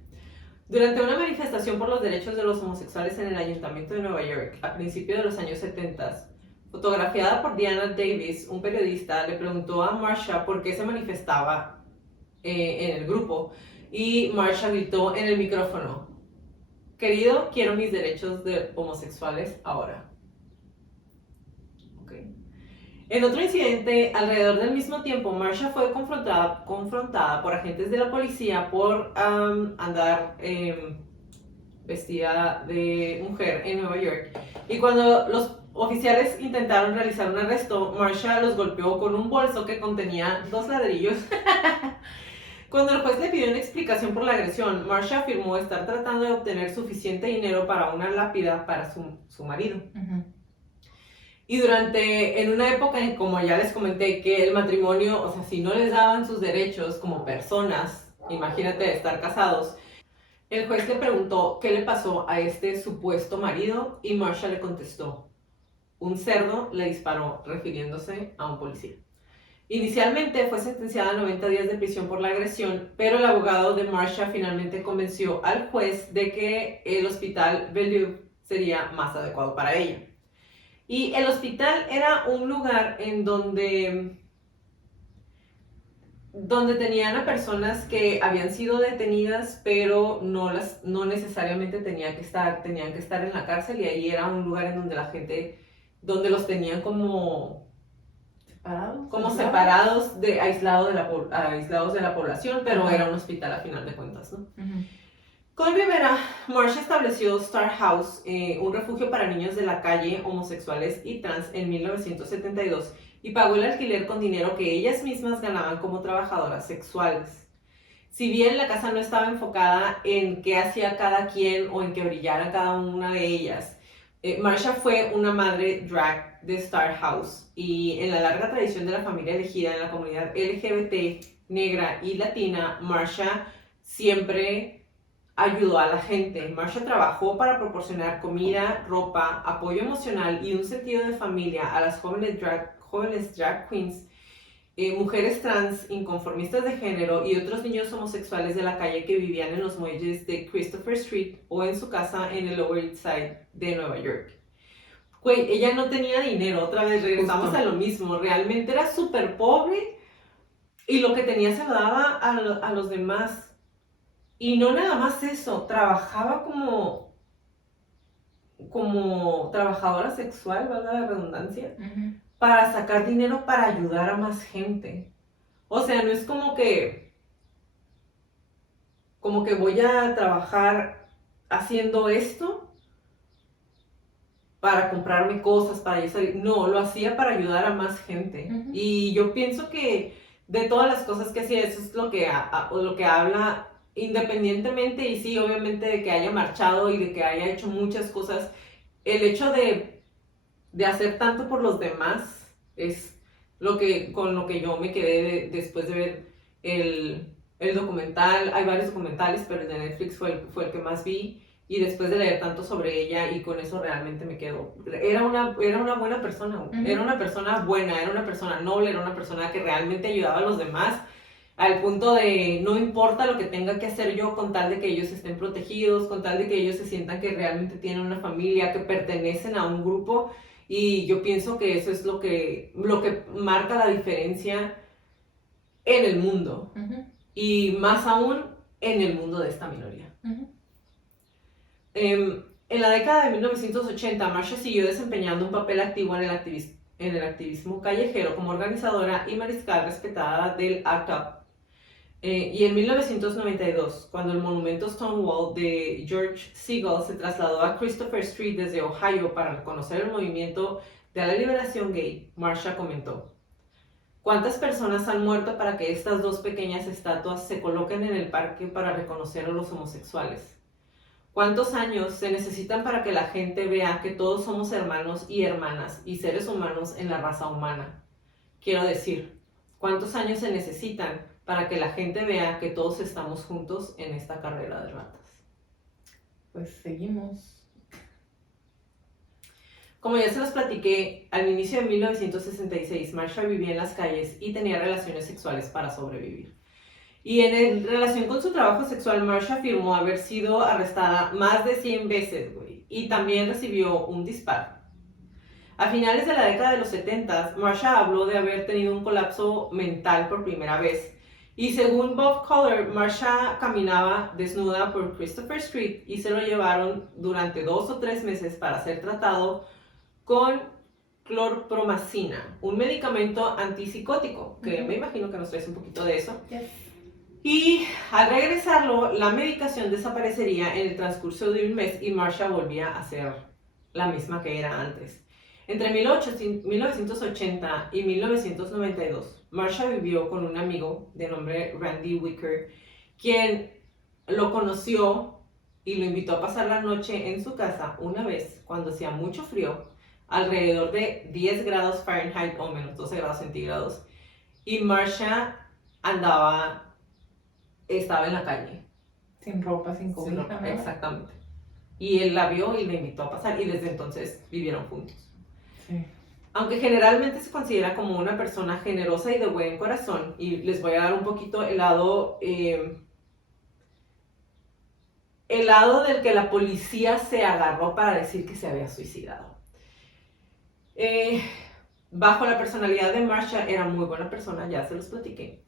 Durante una manifestación por los derechos de los homosexuales en el Ayuntamiento de Nueva York, a principios de los años 70, fotografiada por Diana Davis, un periodista le preguntó a Marsha por qué se manifestaba en el grupo, y Marsha gritó en el micrófono: "Querido, quiero mis derechos de homosexuales ahora". Okay. En otro incidente, alrededor del mismo tiempo, Marsha fue confrontada por agentes de la policía por andar vestida de mujer en Nueva York. Y cuando los oficiales intentaron realizar un arresto, Marsha los golpeó con un bolso que contenía 2 ladrillos. Cuando el juez le pidió una explicación por la agresión, Marsha afirmó estar tratando de obtener suficiente dinero para una lápida para su marido. Uh-huh. Y en una época en, como ya les comenté, que el matrimonio, o sea, si no les daban sus derechos como personas, imagínate estar casados, el juez le preguntó qué le pasó a este supuesto marido y Marsha le contestó: un cerdo le disparó, refiriéndose a un policía. Inicialmente fue sentenciada a 90 días de prisión por la agresión, pero el abogado de Marsha finalmente convenció al juez de que el hospital Bellevue sería más adecuado para ella. Y el hospital era un lugar en donde tenían a personas que habían sido detenidas, pero no necesariamente tenían que estar en la cárcel, y ahí era un lugar en donde la gente, donde los tenían como separados, aislados de la población, pero uh-huh, era un hospital a final de cuentas, ¿no? Uh-huh. Con Rivera, Marsha estableció Star House, un refugio para niños de la calle, homosexuales y trans, en 1972, y pagó el alquiler con dinero que ellas mismas ganaban como trabajadoras sexuales. Si bien la casa no estaba enfocada en qué hacía cada quien o en que brillara cada una de ellas, Marsha fue una madre drag de Star House, y en la larga tradición de la familia elegida en la comunidad LGBT, negra y latina, Marsha siempre ayudó a la gente. Marsha trabajó para proporcionar comida, ropa, apoyo emocional y un sentido de familia a las jóvenes drag queens, mujeres trans, inconformistas de género y otros niños homosexuales de la calle que vivían en los muelles de Christopher Street o en su casa en el Lower East Side de Nueva York. Güey, ella no tenía dinero, otra vez regresamos a lo mismo, realmente era súper pobre y lo que tenía se lo daba a los demás. Y no nada más eso, trabajaba como trabajadora sexual, valga la redundancia, para sacar dinero para ayudar a más gente. O sea, no es como que voy a trabajar haciendo esto para comprarme cosas, para yo salir. No, lo hacía para ayudar a más gente. Y yo pienso que de todas las cosas que hacía, eso es lo que habla, independientemente, y sí, obviamente, de que haya marchado y de que haya hecho muchas cosas, el hecho de hacer tanto por los demás es con lo que yo me quedé después de ver el documental. Hay varios documentales, pero el de Netflix fue el que más vi. Y después de leer tanto sobre ella, y con eso realmente me quedo. Era una buena persona, era una persona buena, era una persona noble, era una persona que realmente ayudaba a los demás, al punto de no importa lo que tenga que hacer yo con tal de que ellos estén protegidos, con tal de que ellos se sientan que realmente tienen una familia, que pertenecen a un grupo. Y yo pienso que eso es lo que marca la diferencia en el mundo, y más aún en el mundo de esta minoría. En la década de 1980, Marsha siguió desempeñando un papel activo en el activismo callejero como organizadora y mariscal respetada del ACT UP. Y en 1992, cuando el monumento Stonewall de George Segal se trasladó a Christopher Street desde Ohio para reconocer el movimiento de la liberación gay, Marsha comentó: ¿cuántas personas han muerto para que estas dos pequeñas estatuas se coloquen en el parque para reconocer a los homosexuales? ¿Cuántos años se necesitan para que la gente vea que todos somos hermanos y hermanas y seres humanos en la raza humana? Quiero decir, ¿cuántos años se necesitan para que la gente vea que todos estamos juntos en esta carrera de ratas? Pues seguimos. Como ya se los platiqué, al inicio de 1966, Marsha vivía en las calles y tenía relaciones sexuales para sobrevivir. Y en relación con su trabajo sexual, Marsha afirmó haber sido arrestada más de 100 veces, güey, y también recibió un disparo. A finales de la década de los 70, Marsha habló de haber tenido un colapso mental por primera vez. Y según Bob Collar, Marsha caminaba desnuda por Christopher Street y se lo llevaron durante 2 o 3 meses para ser tratado con clorpromazina, un medicamento antipsicótico, que me imagino que nos traes un poquito de eso. Yes. Y al regresarlo, la medicación desaparecería en el transcurso de un mes y Marsha volvía a ser la misma que era antes. Entre 1980 y 1992, Marsha vivió con un amigo de nombre Randy Wicker, quien lo conoció y lo invitó a pasar la noche en su casa una vez cuando hacía mucho frío, alrededor de 10 grados Fahrenheit o menos 12 grados centígrados, y Marsha estaba en la calle. Sin ropa, sin comida. Exactamente. Y él la vio y le invitó a pasar, y desde entonces vivieron juntos. Sí. Aunque generalmente se considera como una persona generosa y de buen corazón, y les voy a dar un poquito el lado del que la policía se agarró para decir que se había suicidado. Bajo la personalidad de Marsha, era muy buena persona, ya se los platiqué,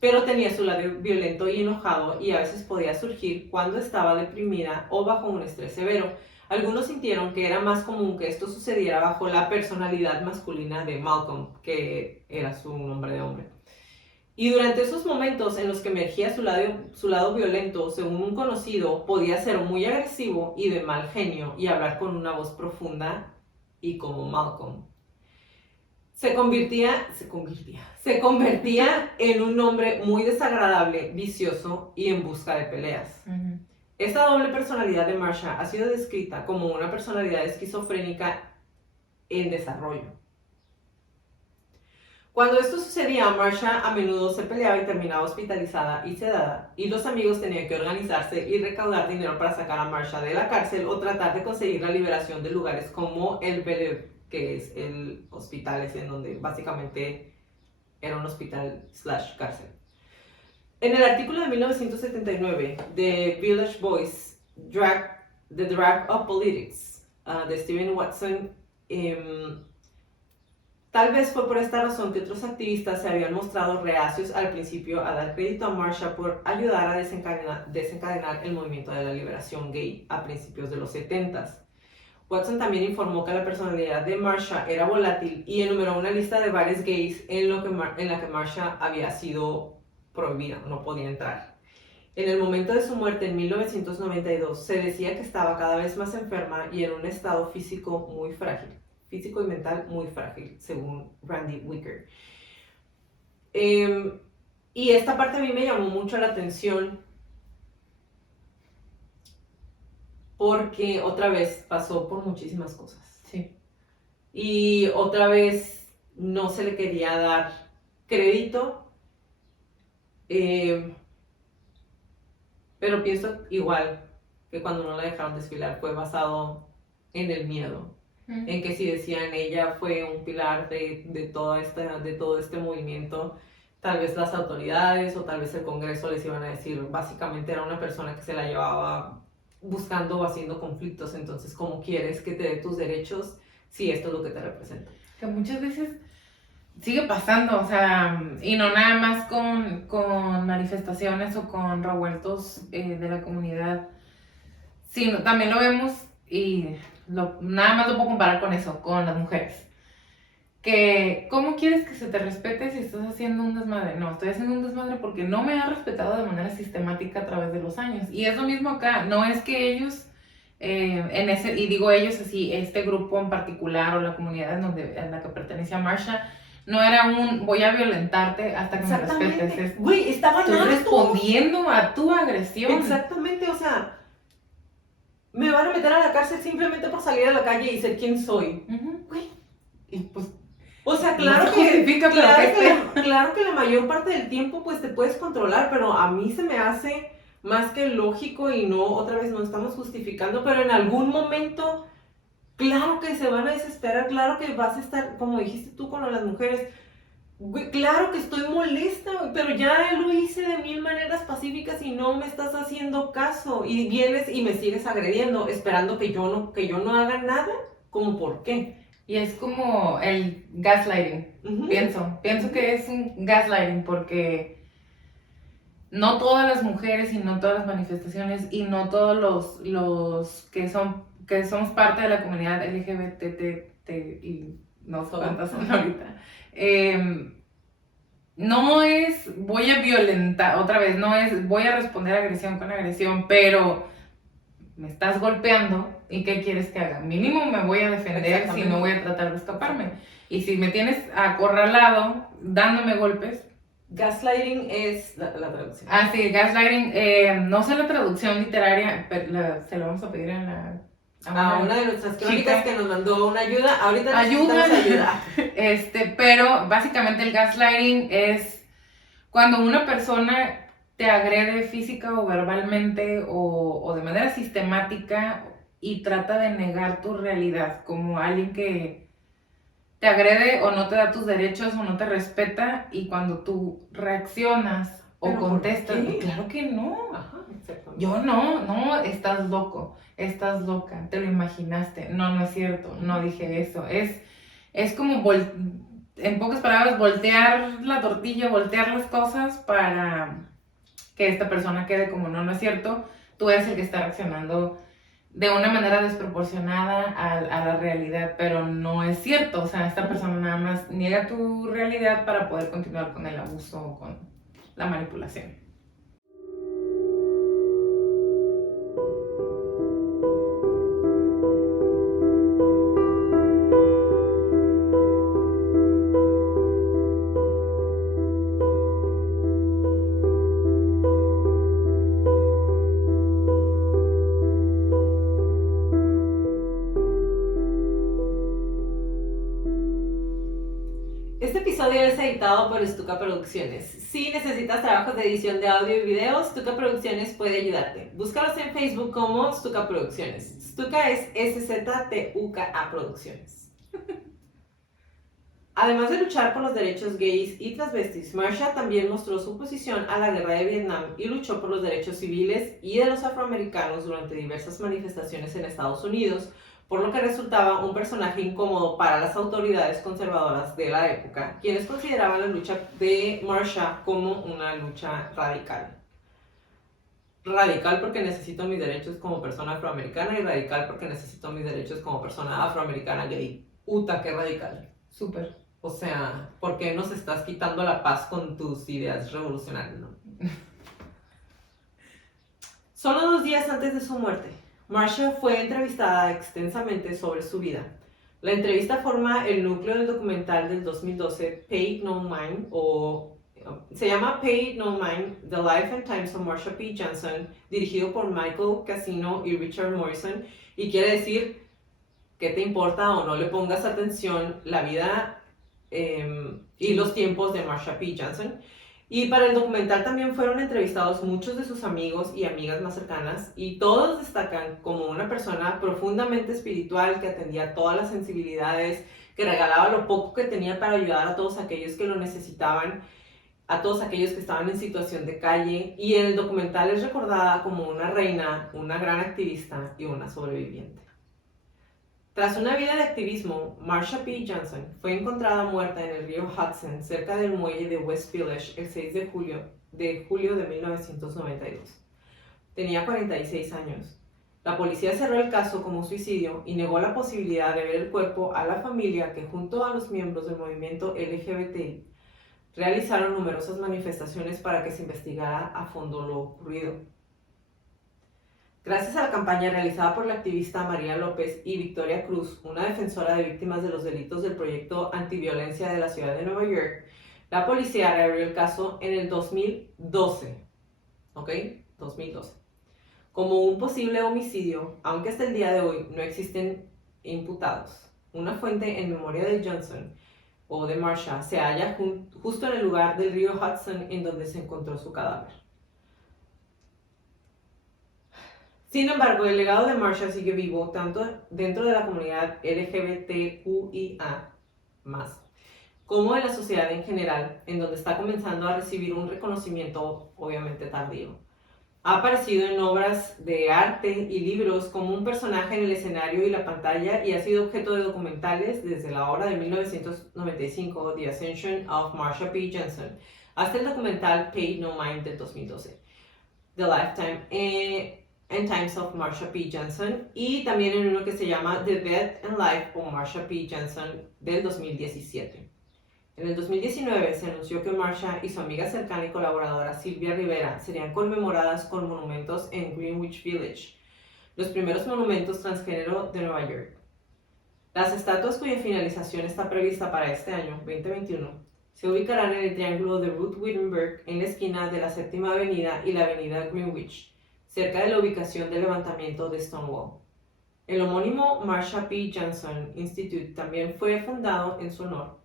pero tenía su lado violento y enojado, y a veces podía surgir cuando estaba deprimida o bajo un estrés severo. Algunos sintieron que era más común que esto sucediera bajo la personalidad masculina de Malcolm, que era su nombre de hombre. Y durante esos momentos en los que emergía su lado violento, según un conocido, podía ser muy agresivo y de mal genio y hablar con una voz profunda y como Malcolm. Se convertía en un hombre muy desagradable, vicioso y en busca de peleas. Esta doble personalidad de Marsha ha sido descrita como una personalidad esquizofrénica en desarrollo. Cuando esto sucedía, Marsha a menudo se peleaba y terminaba hospitalizada y sedada, y los amigos tenían que organizarse y recaudar dinero para sacar a Marsha de la cárcel o tratar de conseguir la liberación de lugares como el Bellevue, que es el hospital en donde básicamente era un hospital/cárcel. En el artículo de 1979 de Village Voice, The Drag of Politics, de Stephen Watson, tal vez fue por esta razón que otros activistas se habían mostrado reacios al principio a dar crédito a Marsha por ayudar a desencadenar el movimiento de la liberación gay a principios de los 70s. Watson también informó que la personalidad de Marsha era volátil y enumeró una lista de bares gays en la que Marsha había sido prohibida, no podía entrar. En el momento de su muerte en 1992 se decía que estaba cada vez más enferma y en un estado físico y mental muy frágil, según Randy Wicker. Y esta parte a mí me llamó mucho la atención porque otra vez pasó por muchísimas cosas. Sí. Y otra vez no se le quería dar crédito. Pero pienso igual que cuando no la dejaron desfilar fue basado en el miedo. En que si decían ella fue un pilar de todo este movimiento, tal vez las autoridades o tal vez el Congreso les iban a decir, básicamente era una persona que se la llevaba buscando o haciendo conflictos, entonces ¿cómo quieres que te dé tus derechos si esto es lo que te representa? Que muchas veces sigue pasando, o sea, y no nada más con manifestaciones o con revueltos de la comunidad, sino también lo vemos y nada más lo puedo comparar con eso, con las mujeres. Que, ¿cómo quieres que se te respete si estás haciendo un desmadre? No, estoy haciendo un desmadre porque no me ha respetado de manera sistemática a través de los años. Y es lo mismo acá, no es que ellos, y digo ellos así, este grupo en particular o la comunidad en la que pertenecía Marsha, no era voy a violentarte hasta que me respetes. Güey, estaban estoy respondiendo a tu agresión. Exactamente, o sea, me van a meter a la cárcel simplemente por salir a la calle y ser quien soy. Güey. Y pues, o sea, claro, no claro que la mayor parte del tiempo pues te puedes controlar, pero a mí se me hace más que lógico y no, otra vez no estamos justificando, pero en algún momento, claro que se van a desesperar, claro que vas a estar, como dijiste tú con las mujeres, güey, claro que estoy molesta, pero ya lo hice de 1000 maneras pacíficas y no me estás haciendo caso y vienes y me sigues agrediendo, esperando que yo no haga nada, ¿cómo por qué? Y es como el gaslighting, pienso que es un gaslighting porque no todas las mujeres y no todas las manifestaciones y no todos los que somos parte de la comunidad LGBT y no sé cuántas son ahorita, no es voy a violentar, otra vez, no es voy a responder agresión con agresión, pero me estás golpeando. ¿Y qué quieres que haga? Mínimo me voy a defender, si no voy a tratar de escaparme. Y si me tienes acorralado, dándome golpes. Gaslighting es la traducción. Ah, sí, gaslighting. No sé la traducción literaria, pero se lo vamos a pedir a una de nuestras crónicas que nos mandó una ayuda. Ahorita necesitamos ayuda. Pero básicamente el gaslighting es cuando una persona te agrede física o verbalmente o de manera sistemática y trata de negar tu realidad, como alguien que te agrede o no te da tus derechos o no te respeta, y cuando tú reaccionas o contestas, claro que no. Ajá, yo no, estás loco, estás loca, te lo imaginaste, no es cierto, no dije eso. Es como, en pocas palabras, voltear la tortilla, voltear las cosas para que esta persona quede como no es cierto, tú eres el que está reaccionando de una manera desproporcionada a la realidad, pero no es cierto, o sea, esta persona nada más niega tu realidad para poder continuar con el abuso o con la manipulación. Este episodio es editado por Stuka Producciones. Si necesitas trabajos de edición de audio y video, Stuka Producciones puede ayudarte. Búscalos en Facebook como Stuka Producciones. Stuka es SZTUKA Producciones. Además de luchar por los derechos gays y transvestis, Marsha también mostró su oposición a la guerra de Vietnam y luchó por los derechos civiles y de los afroamericanos durante diversas manifestaciones en Estados Unidos, por lo que resultaba un personaje incómodo para las autoridades conservadoras de la época, quienes consideraban la lucha de Marsha como una lucha radical. Radical porque necesito mis derechos como persona afroamericana y radical porque necesito mis derechos como persona afroamericana gay. Uta, qué radical. Súper. O sea, ¿por qué nos estás quitando la paz con tus ideas revolucionarias, no? Solo 2 días antes de su muerte, Marsha fue entrevistada extensamente sobre su vida. La entrevista forma el núcleo del documental del 2012 Pay No Mind, se llama Pay No Mind, The Life and Times of Marsha P. Johnson, dirigido por Michael Casino y Richard Morrison, y quiere decir que te importa o no le pongas atención la vida y los tiempos de Marsha P. Johnson. Y para el documental también fueron entrevistados muchos de sus amigos y amigas más cercanas, y todos destacan como una persona profundamente espiritual que atendía todas las sensibilidades, que regalaba lo poco que tenía para ayudar a todos aquellos que lo necesitaban, a todos aquellos que estaban en situación de calle, y en el documental es recordada como una reina, una gran activista y una sobreviviente. Tras una vida de activismo, Marsha P. Johnson fue encontrada muerta en el río Hudson, cerca del muelle de West Village, el 6 de julio de 1992. Tenía 46 años. La policía cerró el caso como suicidio y negó la posibilidad de ver el cuerpo a la familia que, junto a los miembros del movimiento LGBT, realizaron numerosas manifestaciones para que se investigara a fondo lo ocurrido. Gracias a la campaña realizada por la activista María López y Victoria Cruz, una defensora de víctimas de los delitos del proyecto antiviolencia de la ciudad de Nueva York, la policía reabrió el caso en el 2012, ¿ok? 2012, como un posible homicidio, aunque hasta el día de hoy no existen imputados. Una fuente en memoria de Johnson o de Marsha se halla justo en el lugar del río Hudson en donde se encontró su cadáver. Sin embargo, el legado de Marsha sigue vivo tanto dentro de la comunidad LGBTQIA+, como en la sociedad en general, en donde está comenzando a recibir un reconocimiento obviamente tardío. Ha aparecido en obras de arte y libros como un personaje en el escenario y la pantalla, y ha sido objeto de documentales desde la obra de 1995, The Ascension of Marsha P. Johnson, hasta el documental Pay No Mind del 2012, The Lifetime and Times of Marsha P. Johnson, y también en uno que se llama The Death and Life of Marsha P. Johnson del 2017. En el 2019 se anunció que Marsha y su amiga cercana y colaboradora Silvia Rivera serían conmemoradas con monumentos en Greenwich Village, los primeros monumentos transgénero de Nueva York. Las estatuas, cuya finalización está prevista para este año, 2021, se ubicarán en el triángulo de Ruth Wittenberg en la esquina de la 7ª Avenida y la Avenida Greenwich, cerca de la ubicación del levantamiento de Stonewall. El homónimo Marsha P. Johnson Institute también fue fundado en su honor,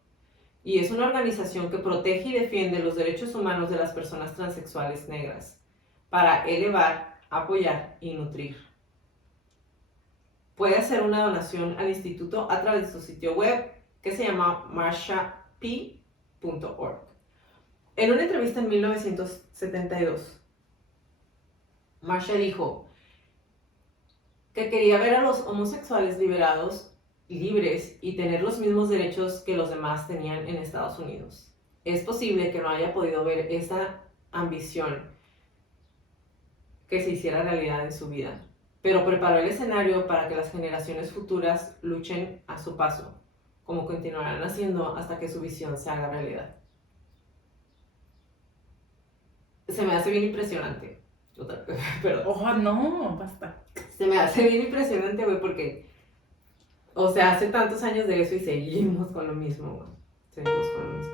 y es una organización que protege y defiende los derechos humanos de las personas transexuales negras, para elevar, apoyar y nutrir. Puede hacer una donación al instituto a través de su sitio web, que se llama marshap.org. En una entrevista en 1972, Marsha dijo que quería ver a los homosexuales libres y tener los mismos derechos que los demás tenían en Estados Unidos. Es posible que no haya podido ver esa ambición que se hiciera realidad en su vida, pero preparó el escenario para que las generaciones futuras luchen a su paso, como continuarán haciendo hasta que su visión se haga realidad. Se me hace bien impresionante. Perdón. Ojo, no, basta. Se me hace bien impresionante, güey, porque, o sea, hace tantos años de eso y seguimos con lo mismo, güey. Seguimos con lo mismo.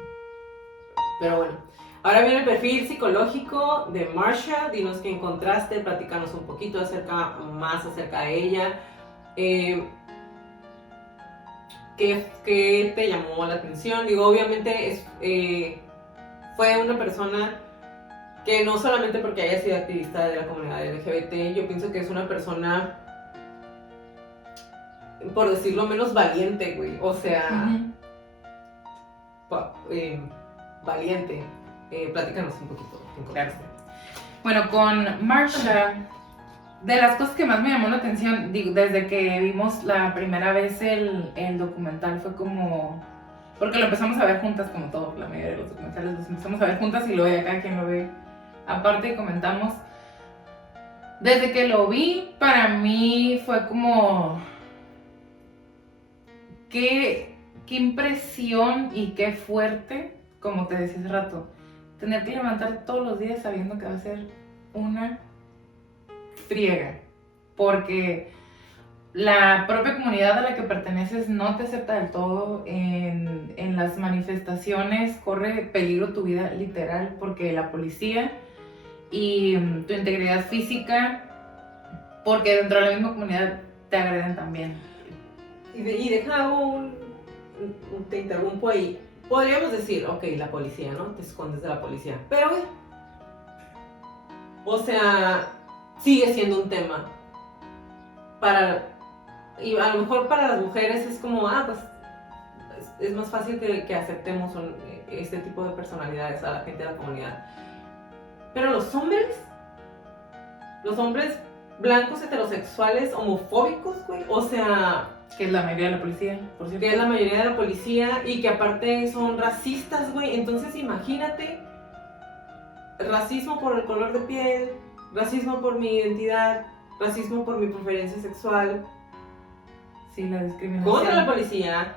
Pero bueno, ahora viene el perfil psicológico de Marsha. Dinos qué encontraste, platícanos un poquito más acerca de ella. ¿Qué te llamó la atención? Digo, obviamente fue una persona que no solamente porque haya sido activista de la comunidad LGBT, yo pienso que es una persona, por decirlo menos, valiente, güey. O sea, valiente. Platícanos un poquito. Claro. Bueno, con Marsha, de las cosas que más me llamó la atención, digo, desde que vimos la primera vez el documental, fue como... Porque lo empezamos a ver juntas, como todo, la mayoría de los documentales los empezamos a ver juntas y luego ya cada quien lo ve aparte y comentamos. Desde que lo vi, para mí fue como... Qué impresión y qué fuerte, como te decía hace rato, tener que levantar todos los días sabiendo que va a ser una friega, porque la propia comunidad a la que perteneces no te acepta del todo. En las manifestaciones corre peligro tu vida literal, porque la policía y tu integridad física, porque dentro de la misma comunidad te agreden también. Y deja te interrumpo ahí. Podríamos decir, ok, la policía, ¿no? Te escondes de la policía. Pero, güey, o sea, sigue siendo un tema. Y a lo mejor para las mujeres es como, pues, es más fácil que aceptemos este tipo de personalidades a la gente de la comunidad. Pero los hombres blancos, heterosexuales, homofóbicos, güey, o sea... Que es la mayoría de la policía, por cierto. Que es la mayoría de la policía y que aparte son racistas, güey. Entonces imagínate, racismo por el color de piel, racismo por mi identidad, racismo por mi preferencia sexual. Sí, la discriminación. Contra la policía,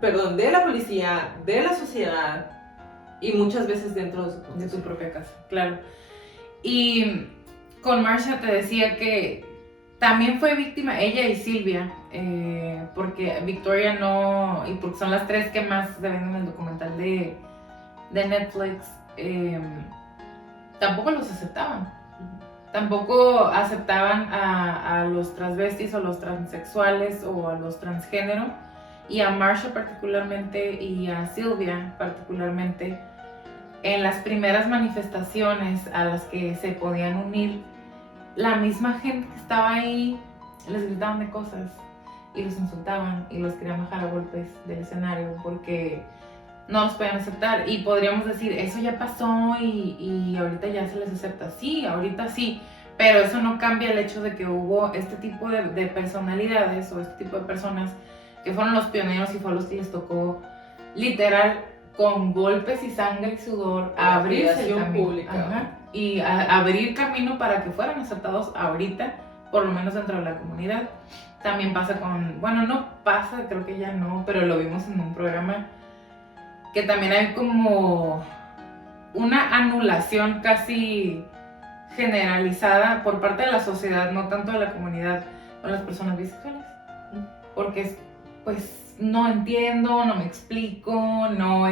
perdón, de la policía, de la sociedad y muchas veces dentro de tu propia casa, claro. Y con Marsha te decía que también fue víctima, ella y Silvia, porque Victoria no, y porque son las tres que más se ven en el documental de Netflix, tampoco los aceptaban. Tampoco aceptaban a los transvestis o los transexuales o a los transgénero, y a Marsha particularmente y a Silvia particularmente. En las primeras manifestaciones a las que se podían unir, la misma gente que estaba ahí les gritaban de cosas y los insultaban y los querían bajar a golpes del escenario porque no los podían aceptar. Y podríamos decir, eso ya pasó y ahorita ya se les acepta. Sí, ahorita sí, pero eso no cambia el hecho de que hubo este tipo de personalidades o este tipo de personas que fueron los pioneros y fue a los que les tocó literal con golpes y sangre y sudor abrirse el camino pública. Y abrir camino para que fueran aceptados ahorita, por lo menos dentro de la comunidad. También pasa con, bueno, no pasa, creo que ya no, pero lo vimos en un programa, que también hay como una anulación casi generalizada por parte de la sociedad, no tanto de la comunidad, con las personas bisexuales. Porque es, pues, no entiendo, no me explico, no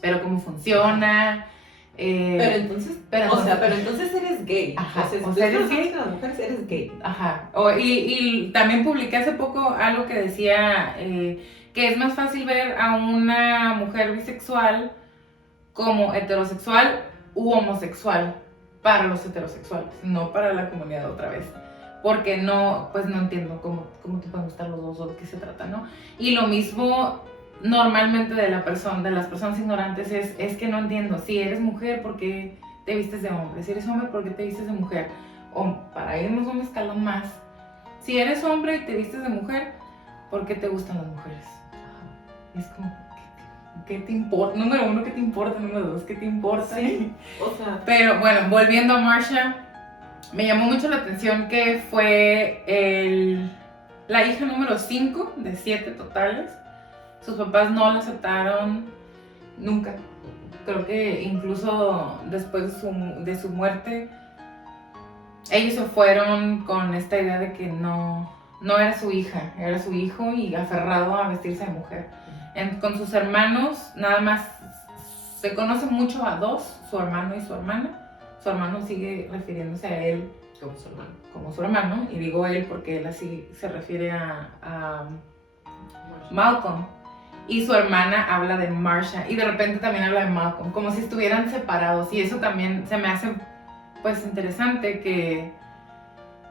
pero cómo funciona. Pero entonces eres gay. Ajá, o sea eres gay. Las mujeres eres gay. Ajá. Y también publiqué hace poco algo que decía que es más fácil ver a una mujer bisexual como heterosexual u homosexual para los heterosexuales, no para la comunidad otra vez. Porque no entiendo cómo te pueden gustar los dos o de qué se trata, ¿no? Y lo mismo normalmente de las personas ignorantes es que no entiendo. Si eres mujer, ¿por qué te vistes de hombre? Si eres hombre, ¿por qué te vistes de mujer? O para irnos un escalón más, si eres hombre y te vistes de mujer, ¿por qué te gustan las mujeres? Y es como, ¿qué te importa? Número uno, ¿qué te importa? Número dos, ¿qué te importa? Sí, o sea... Pero bueno, volviendo a Marsha, me llamó mucho la atención que fue la hija número 5 de 7 totales. Sus papás no la aceptaron nunca. Creo que incluso después de su muerte, ellos se fueron con esta idea de que no era su hija, era su hijo y aferrado a vestirse de mujer. Con sus hermanos, nada más se conoce mucho a 2, su hermano y su hermana. Su hermano sigue refiriéndose a él como su hermano, y digo él porque él así se refiere a Malcolm. Y su hermana habla de Marsha y de repente también habla de Malcolm, como si estuvieran separados. Y eso también se me hace pues interesante que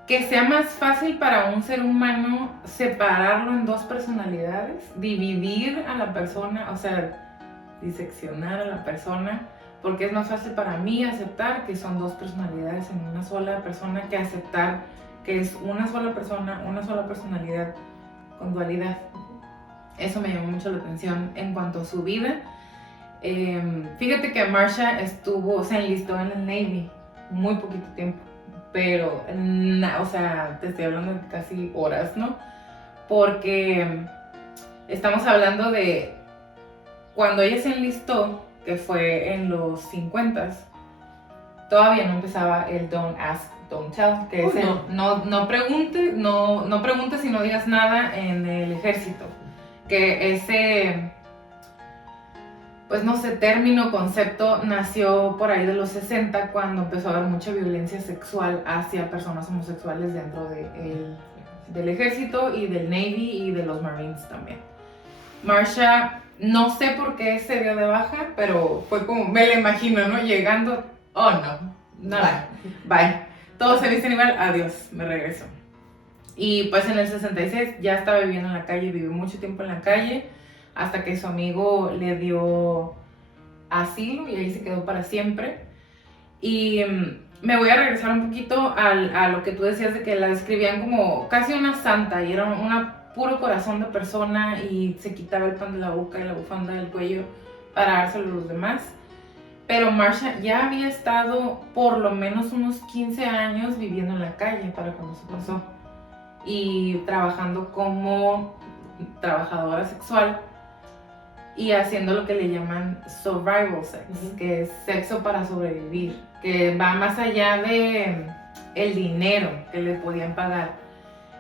que sea más fácil para un ser humano separarlo en dos personalidades, dividir a la persona, o sea, diseccionar a la persona, porque es más fácil para mí aceptar que son dos personalidades en una sola persona que aceptar que es una sola persona, una sola personalidad con dualidad. Eso me llamó mucho la atención en cuanto a su vida. Fíjate que Marsha se enlistó en el Navy muy poquito tiempo, pero, o sea, te estoy hablando de casi horas, ¿no? Porque estamos hablando de cuando ella se enlistó, que fue en los 50s, todavía no empezaba el Don't Ask, Don't Tell, que es el no preguntes y no digas nada en el ejército, que ese, pues no sé, término, concepto nació por ahí de los 60, cuando empezó a haber mucha violencia sexual hacia personas homosexuales dentro del ejército y del Navy y de los Marines también. Marsha, no sé por qué se dio de baja, pero fue como, me la imagino, ¿no? Llegando, oh no, nada, bye. Todos se visten igual, adiós, me regreso. Y pues en el 66 ya estaba viviendo en la calle, vivió mucho tiempo en la calle, hasta que su amigo le dio asilo y ahí se quedó para siempre. Y me voy a regresar un poquito a lo que tú decías de que la describían como casi una santa y era una puro corazón de persona y se quitaba el pan de la boca y la bufanda del cuello para dárselo a los demás. Pero Marsha ya había estado por lo menos unos 15 años viviendo en la calle para cuando se pasó y trabajando como trabajadora sexual y haciendo lo que le llaman survival sex, que es sexo para sobrevivir, que va más allá de el dinero que le podían pagar.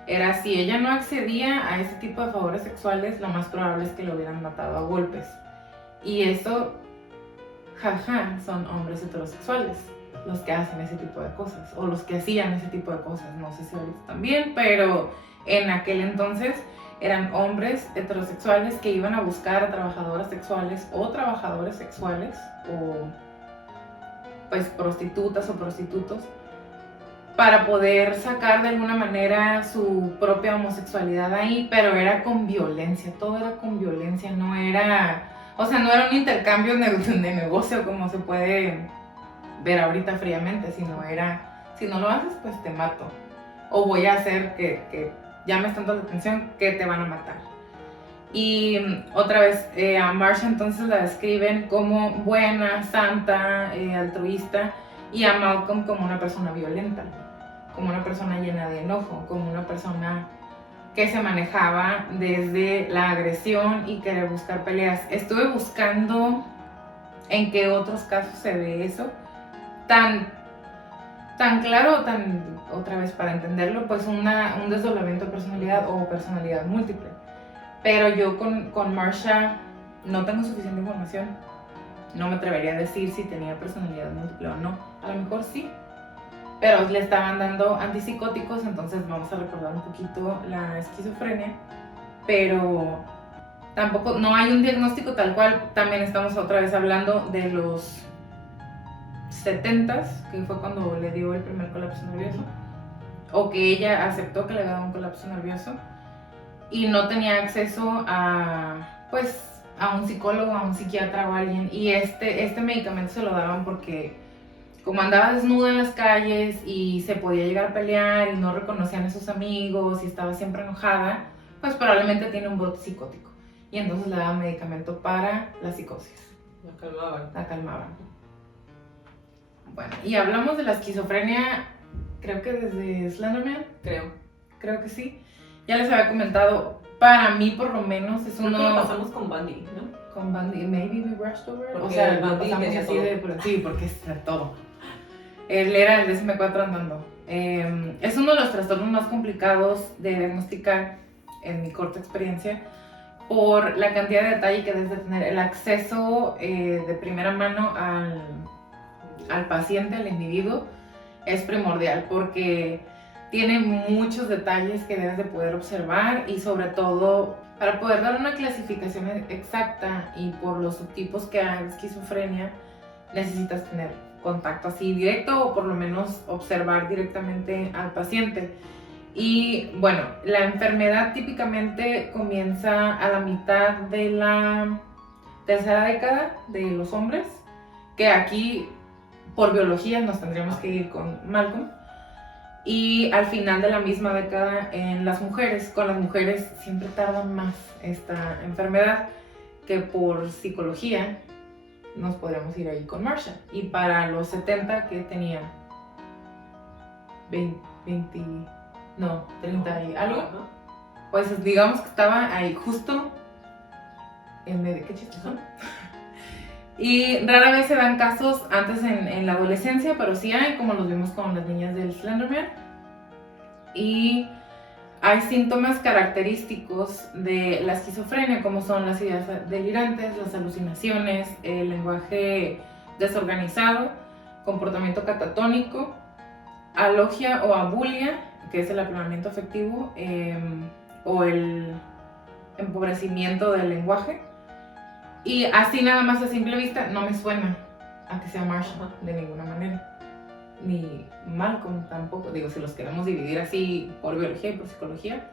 Era si ella no accedía a ese tipo de favores sexuales, lo más probable es que lo hubieran matado a golpes. Y eso, jaja, son hombres heterosexuales los que hacen ese tipo de cosas, o los que hacían ese tipo de cosas. No sé si ahorita también, pero en aquel entonces eran hombres heterosexuales que iban a buscar a trabajadoras sexuales o trabajadores sexuales, o pues prostitutas o prostitutos, para poder sacar de alguna manera su propia homosexualidad ahí, pero era con violencia, todo era con violencia, no era un intercambio de negocio como se puede ver ahorita fríamente, sino era, si no lo haces, pues te mato, o voy a hacer que llames tanto la atención que te van a matar. Y otra vez, a Marsha entonces la describen como buena, santa, altruista, y a Malcolm como una persona violenta, como una persona llena de enojo, como una persona que se manejaba desde la agresión y querer buscar peleas. Estuve buscando en qué otros casos se ve eso, tan claro, otra vez para entenderlo, pues un desdoblamiento de personalidad o personalidad múltiple. Pero yo con Marsha no tengo suficiente información, no me atrevería a decir si tenía personalidad múltiple o no, a lo mejor sí, pero le estaban dando antipsicóticos, entonces vamos a recordar un poquito la esquizofrenia, pero tampoco, no hay un diagnóstico tal cual. También estamos otra vez hablando de los 70s, que fue cuando le dio el primer colapso nervioso, o que ella aceptó que le había dado un colapso nervioso y no tenía acceso a un psicólogo, a un psiquiatra o a alguien, y este medicamento se lo daban porque como andaba desnuda en las calles y se podía llegar a pelear y no reconocían a sus amigos y estaba siempre enojada, pues probablemente tiene un brote psicótico, y entonces le daban medicamento para la psicosis. La calmaban. Bueno, y hablamos de la esquizofrenia, creo que desde Slenderman. Creo que sí. Ya les había comentado, para mí por lo menos es uno... Creo que lo pasamos con Bundy, ¿no? Con Bundy, maybe we rushed over. Porque o sea, Bundy pasamos tenía así todo. sí, porque es de todo. Él era el DSM-4 andando. Es uno de los trastornos más complicados de diagnosticar en mi corta experiencia, por la cantidad de detalle que debes de tener, el acceso de primera mano al paciente, al individuo, es primordial porque tiene muchos detalles que debes de poder observar, y sobre todo para poder dar una clasificación exacta y por los subtipos que hay de esquizofrenia necesitas tener contacto así directo o por lo menos observar directamente al paciente. Y bueno, la enfermedad típicamente comienza a la mitad de la tercera década de los hombres, que aquí por biología nos tendríamos que ir con Malcolm, y al final de la misma década en las mujeres. Con las mujeres siempre tarda más esta enfermedad, que por psicología nos podríamos ir ahí con Marsha. Y para los 70, que tenía 30 y algo, pues digamos que estaba ahí justo en medio. ¿Qué chistes son? Y rara vez se dan casos antes en la adolescencia, pero sí hay, como los vimos con las niñas del Slenderman. Y hay síntomas característicos de la esquizofrenia, como son las ideas delirantes, las alucinaciones, el lenguaje desorganizado, comportamiento catatónico, alogia o abulia, que es el aplanamiento afectivo, o el empobrecimiento del lenguaje. Y así nada más a simple vista no me suena a que sea Marsha de ninguna manera, ni Malcolm tampoco. Digo, si los queremos dividir así por biología y por psicología,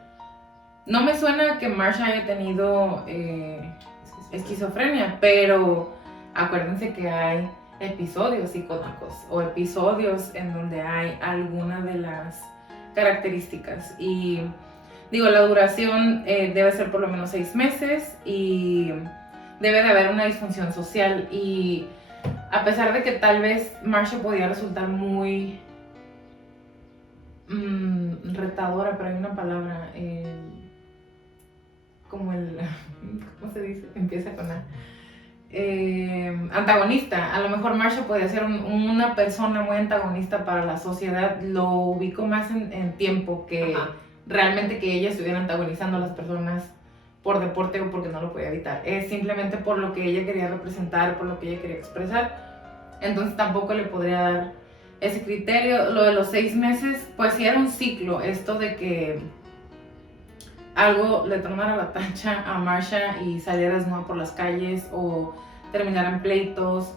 no me suena que Marsha haya tenido esquizofrenia, pero acuérdense que hay episodios psicóticos o episodios en donde hay alguna de las características. Y digo, la duración debe ser por lo menos 6 meses y debe de haber una disfunción social. Y a pesar de que tal vez Marsha podía resultar muy retadora, pero hay una palabra, como el, ¿cómo se dice? Empieza con A. Antagonista. A lo mejor Marsha podía ser una persona muy antagonista para la sociedad. Lo ubico más en tiempo que realmente que ella estuviera antagonizando a las personas por deporte o porque no lo podía evitar. Es simplemente por lo que ella quería representar, por lo que ella quería expresar. Entonces tampoco le podría dar ese criterio. Lo de los 6 meses, pues sí era un ciclo. Esto de que algo le tronara la tacha a Marsha y saliera desnuda por las calles, o terminara en pleitos,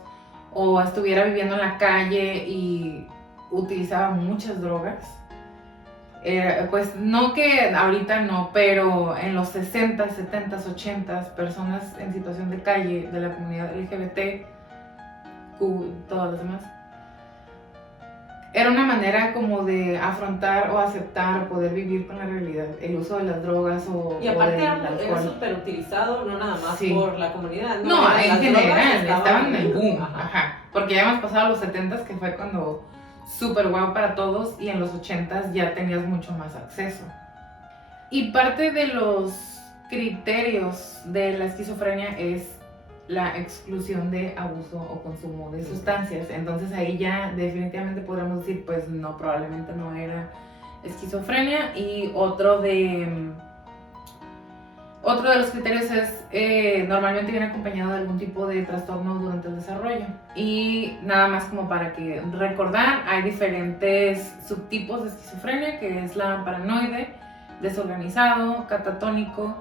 o estuviera viviendo en la calle y utilizaba muchas drogas. Pues no que ahorita no, pero en los 60, 70, 80, personas en situación de calle de la comunidad LGBT, todas las demás, era una manera como de afrontar o aceptar o poder vivir con la realidad, el uso de las drogas y aparte era súper utilizado, no nada más por la comunidad. No, en general, estaban en el boom. Porque ya hemos pasado los 70s, que fue cuando súper guau para todos, y en los 80s ya tenías mucho más acceso. Y parte de los criterios de la esquizofrenia es la exclusión de abuso o consumo de sustancias. Entonces ahí ya definitivamente podríamos decir, pues no, probablemente no era esquizofrenia. Y otro de los criterios es, normalmente viene acompañado de algún tipo de trastorno durante el desarrollo. Y nada más como para que recordar, hay diferentes subtipos de esquizofrenia, que es la paranoide, desorganizado, catatónico,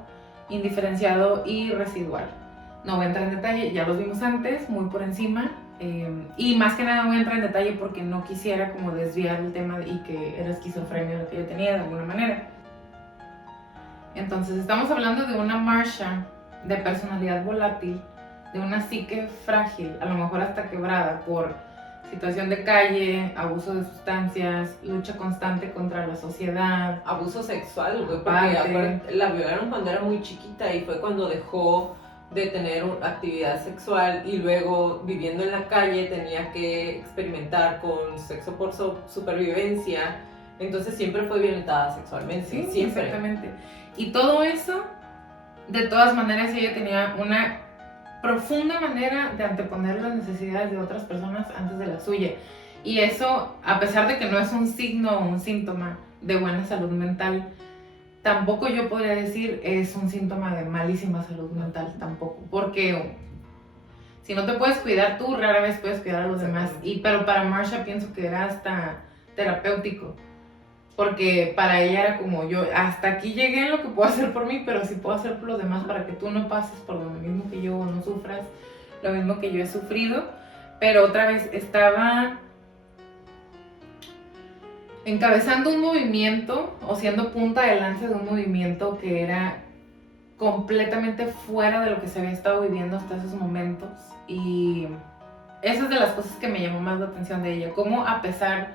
indiferenciado y residual. No voy a entrar en detalle, ya los vimos antes, muy por encima. Y más que nada voy a entrar en detalle porque no quisiera como desviar el tema y que era esquizofrenia lo que yo tenía de alguna manera. Entonces estamos hablando de una Marsha de personalidad volátil, de una psique frágil, a lo mejor hasta quebrada por situación de calle, abuso de sustancias, lucha constante contra la sociedad. Abuso sexual, güey, porque la violaron cuando era muy chiquita y fue cuando dejó de tener actividad sexual, y luego viviendo en la calle tenía que experimentar con sexo por supervivencia. Entonces siempre fue violentada sexualmente. Sí, siempre. Exactamente. Y todo eso, de todas maneras, ella tenía una profunda manera de anteponer las necesidades de otras personas antes de la suya. Y eso, a pesar de que no es un signo o un síntoma de buena salud mental, tampoco yo podría decir es un síntoma de malísima salud mental tampoco. Porque si no te puedes cuidar tú, rara vez puedes cuidar a los demás. Pero para Marsha pienso que era hasta terapéutico. Porque para ella era como, yo hasta aquí llegué en lo que puedo hacer por mí, pero sí puedo hacer por los demás para que tú no pases por lo mismo que yo, o no sufras lo mismo que yo he sufrido. pero otra vez estaba encabezando un movimiento o siendo punta de lanza de un movimiento que era completamente fuera de lo que se había estado viviendo hasta esos momentos. Y esa es de las cosas que me llamó más la atención de ella, cómo a pesar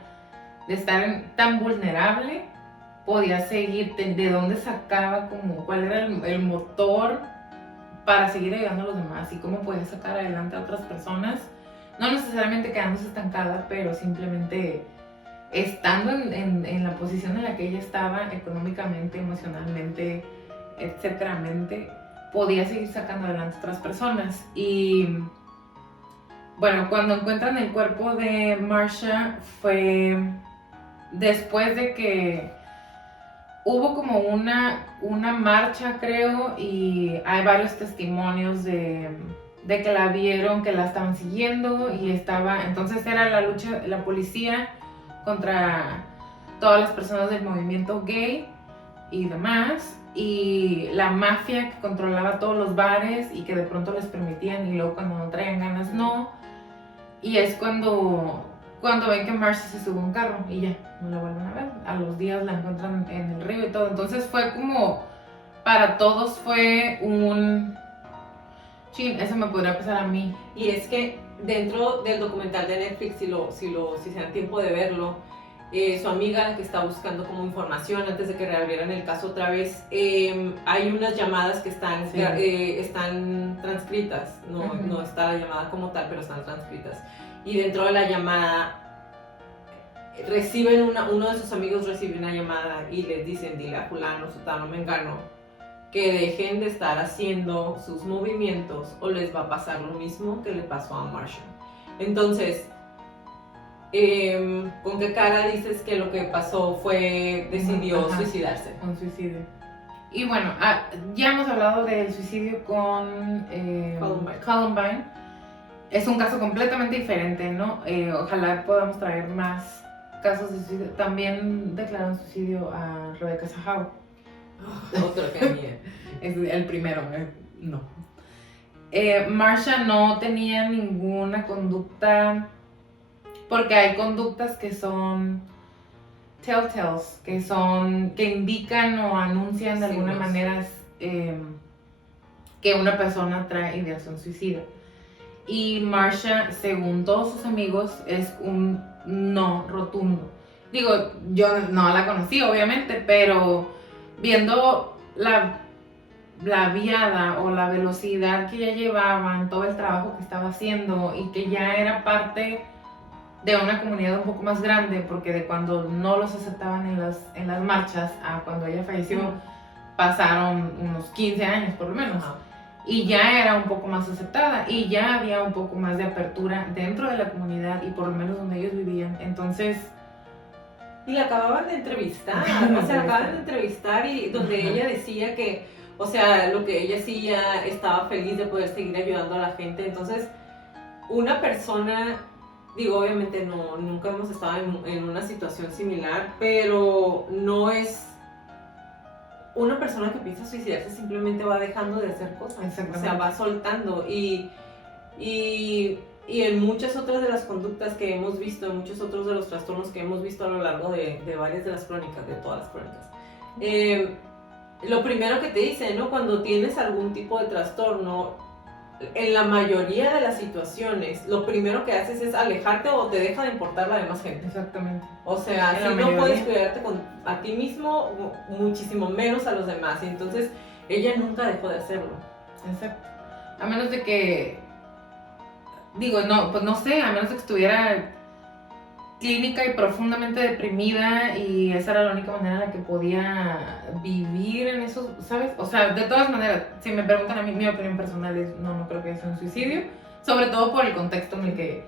de estar tan vulnerable, podía seguir, de dónde sacaba, como, cuál era el motor para seguir ayudando a los demás y cómo podía sacar adelante a otras personas, no necesariamente quedándose estancada, pero simplemente estando en la posición en la que ella estaba económicamente, emocionalmente, etcétera, podía seguir sacando adelante a otras personas. Y bueno, cuando encuentran el cuerpo de Marsha fue después de que hubo como una marcha, creo, y hay varios testimonios de que la vieron, que la estaban siguiendo y estaba, entonces era la lucha, la policía contra todas las personas del movimiento gay y demás, y la mafia que controlaba todos los bares y que de pronto les permitían y luego cuando no traían ganas no, y es cuando ven que Marcy se sube a un carro y ya, no la vuelven a ver, a los días la encuentran en el río y todo, entonces fue como, para todos fue un, chin, eso me podría pasar a mí. Y es que dentro del documental de Netflix, si se dan tiempo de verlo, su amiga que está buscando como información antes de que reabrieran el caso otra vez, hay unas llamadas que están, sí, están transcritas, no está la llamada como tal, pero están transcritas. Y dentro de la llamada, uno de sus amigos recibe una llamada y les dicen, dile a fulano, sutano, mengano, que dejen de estar haciendo sus movimientos o les va a pasar lo mismo que le pasó a Marsha. Entonces, ¿con qué cara dices que lo que pasó fue, decidió suicidarse? Un suicidio. Y bueno, ya hemos hablado del suicidio con Columbine. Es un caso completamente diferente, ¿no? Ojalá podamos traer más casos de suicidio. También declararon suicidio a Rebecca Sahau. Otro que mía. Es el primero, no. Marsha no tenía ninguna conducta, porque hay conductas que son telltales, que indican o anuncian de alguna manera que una persona trae ideación suicida. Y Marsha, según todos sus amigos, es un no rotundo. Digo, yo no la conocí obviamente, pero viendo la viada o la velocidad que ya llevaban, todo el trabajo que estaba haciendo y que ya era parte de una comunidad un poco más grande, porque de cuando no los aceptaban en las marchas a cuando ella falleció pasaron unos 15 años por lo menos. Y ya era un poco más aceptada y ya había un poco más de apertura dentro de la comunidad y por lo menos donde ellos vivían. Entonces... Y la acababan de entrevistar, o sea, la acaban de entrevistar y donde ella decía que, o sea, lo que ella hacía, estaba feliz de poder seguir ayudando a la gente. Entonces, una persona, digo, obviamente nunca hemos estado en una situación similar, pero no es una persona que piensa suicidarse, simplemente va dejando de hacer cosas, o sea, va soltando y en muchas otras de las conductas que hemos visto, en muchos otros de los trastornos que hemos visto a lo largo de varias de las crónicas, de todas las crónicas, lo primero que te dicen, ¿no? Cuando tienes algún tipo de trastorno, en la mayoría de las situaciones, lo primero que haces es alejarte o te deja de importar la demás gente. Exactamente. O sea, si no puedes cuidarte a ti mismo, muchísimo menos a los demás. Y entonces, ella nunca dejó de hacerlo. Exacto. A menos de que, digo, no, pues no sé, a menos de que estuviera clínica y profundamente deprimida y esa era la única manera en la que podía vivir en eso, ¿sabes? O sea, de todas maneras, si me preguntan a mí, mi opinión personal es no creo que sea un suicidio, sobre todo por el contexto en el que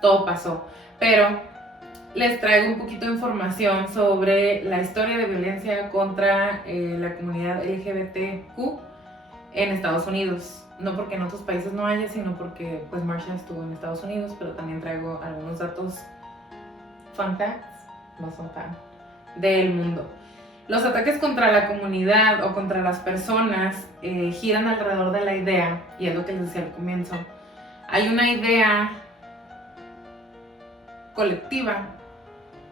todo pasó. Pero les traigo un poquito de información sobre la historia de violencia contra la comunidad LGBTQ en Estados Unidos. No porque en otros países no haya, sino porque pues Marsha estuvo en Estados Unidos, pero también traigo algunos datos fun facts, no son tan, del mundo. Los ataques contra la comunidad o contra las personas giran alrededor de la idea, y es lo que les decía al comienzo. Hay una idea colectiva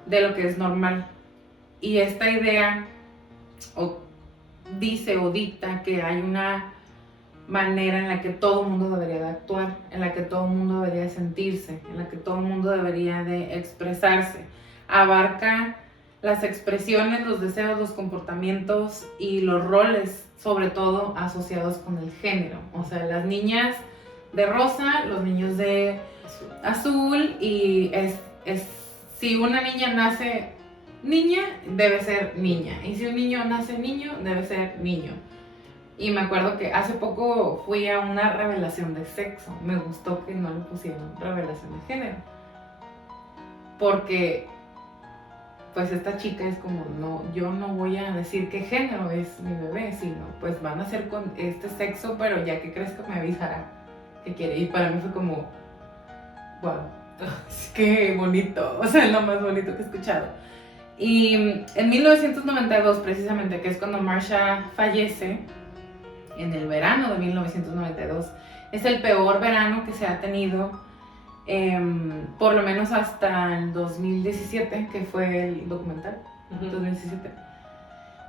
de lo que es normal. Y esta idea dice o dicta que hay una manera en la que todo el mundo debería de actuar, en la que todo el mundo debería de sentirse, en la que todo el mundo debería de expresarse. Abarca las expresiones, los deseos, los comportamientos y los roles, sobre todo asociados con el género. O sea, las niñas de rosa, los niños de azul, y si una niña nace niña, debe ser niña, y si un niño nace niño, debe ser niño. Y me acuerdo que hace poco fui a una revelación de sexo. Me gustó que no le pusieron revelación de género, porque pues esta chica es como, no, yo no voy a decir qué género es mi bebé, sino pues van a ser con este sexo, pero ya que crezca me avisará que quiere. Y para mí fue como, wow, qué bonito, o sea, es lo más bonito que he escuchado. Y en 1992, precisamente, que es cuando Marsha fallece, en el verano de 1992, es el peor verano que se ha tenido, por lo menos hasta el 2017, que fue el documental, 2017.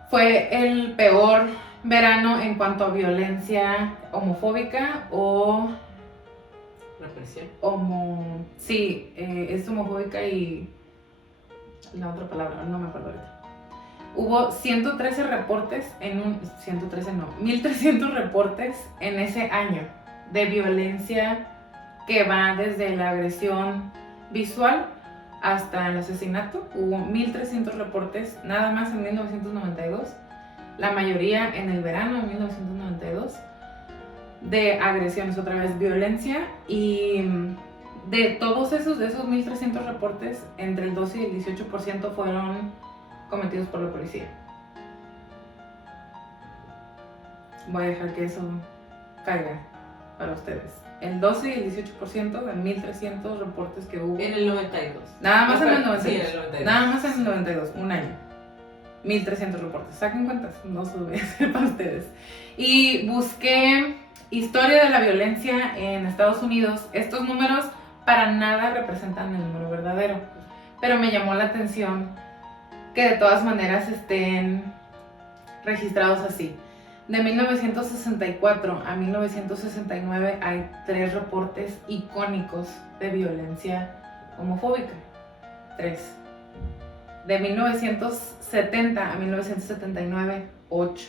Fue el peor verano en cuanto a violencia homofóbica o... represión. Sí, es homofóbica y... la otra palabra, no me acuerdo ahorita. Hubo 113 reportes 1.300 reportes en ese año de violencia que va desde la agresión visual hasta el asesinato. Hubo 1.300 reportes nada más en 1992, la mayoría en el verano de 1992, de agresiones, otra vez violencia, y de todos esos 1.300 reportes, entre el 12 y el 18% fueron cometidos por la policía. Voy a dejar que eso caiga para ustedes. El 12 y el 18% de 1.300 reportes que hubo. En el 92. Nada más en el 92. Sí, en el 92. Nada más en el 92, un año. 1.300 reportes. Saquen cuentas, no se lo voy a hacer para ustedes. Y busqué historia de la violencia en Estados Unidos. Estos números para nada representan el número verdadero, pero me llamó la atención que de todas maneras estén registrados así. De 1964 a 1969 hay 3 reportes icónicos de violencia homofóbica. 3. De 1970 a 1979, 8.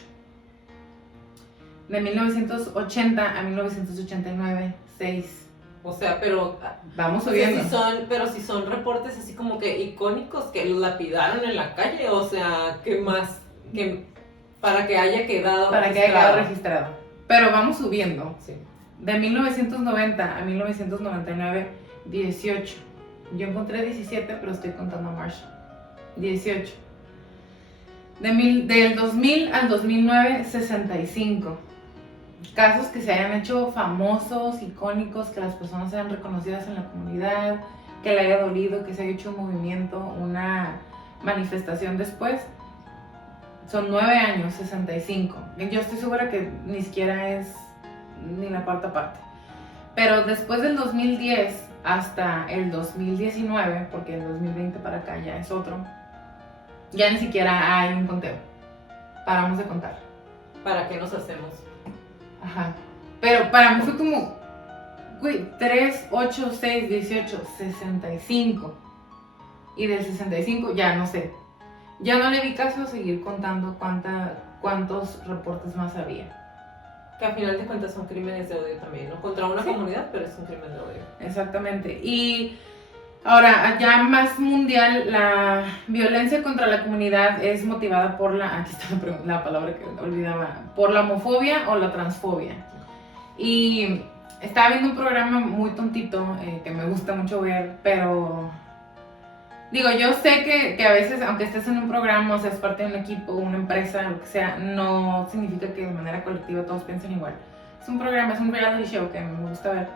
De 1980 a 1989, 6. O sea, pero vamos subiendo. Pero si son reportes así como que icónicos que lo lapidaron en la calle, o sea, ¿qué más? Para que haya quedado registrado. Pero vamos subiendo. Sí. De 1990 a 1999, 18. Yo encontré 17, pero estoy contando a Marsha. 18. Del 2000 al 2009, 65. Casos que se hayan hecho famosos, icónicos, que las personas sean reconocidas en la comunidad, que le haya dolido, que se haya hecho un movimiento, una manifestación después. Son 9 años, 65. Yo estoy segura que ni siquiera es ni la cuarta parte. Pero después del 2010 hasta el 2019, porque el 2020 para acá ya es otro, ya ni siquiera hay un conteo. Paramos de contar. ¿Para qué nos hacemos? Ajá. Pero para mí fue como, 3, 8, 6, 18, 65. Y del 65 ya no sé. Ya no le vi caso a seguir contando cuántos reportes más había. Que a final de cuentas son crímenes de odio también, ¿no? Contra una comunidad, pero es un crimen de odio. Exactamente. Y ahora, ya más mundial, la violencia contra la comunidad es motivada por aquí está la palabra que olvidaba, por la homofobia o la transfobia. Y estaba viendo un programa muy tontito que me gusta mucho ver, pero digo, yo sé que a veces, aunque estés en un programa, o seas parte de un equipo, una empresa, lo que sea, no significa que de manera colectiva todos piensen igual. Es un programa, es un reality show que me gusta ver.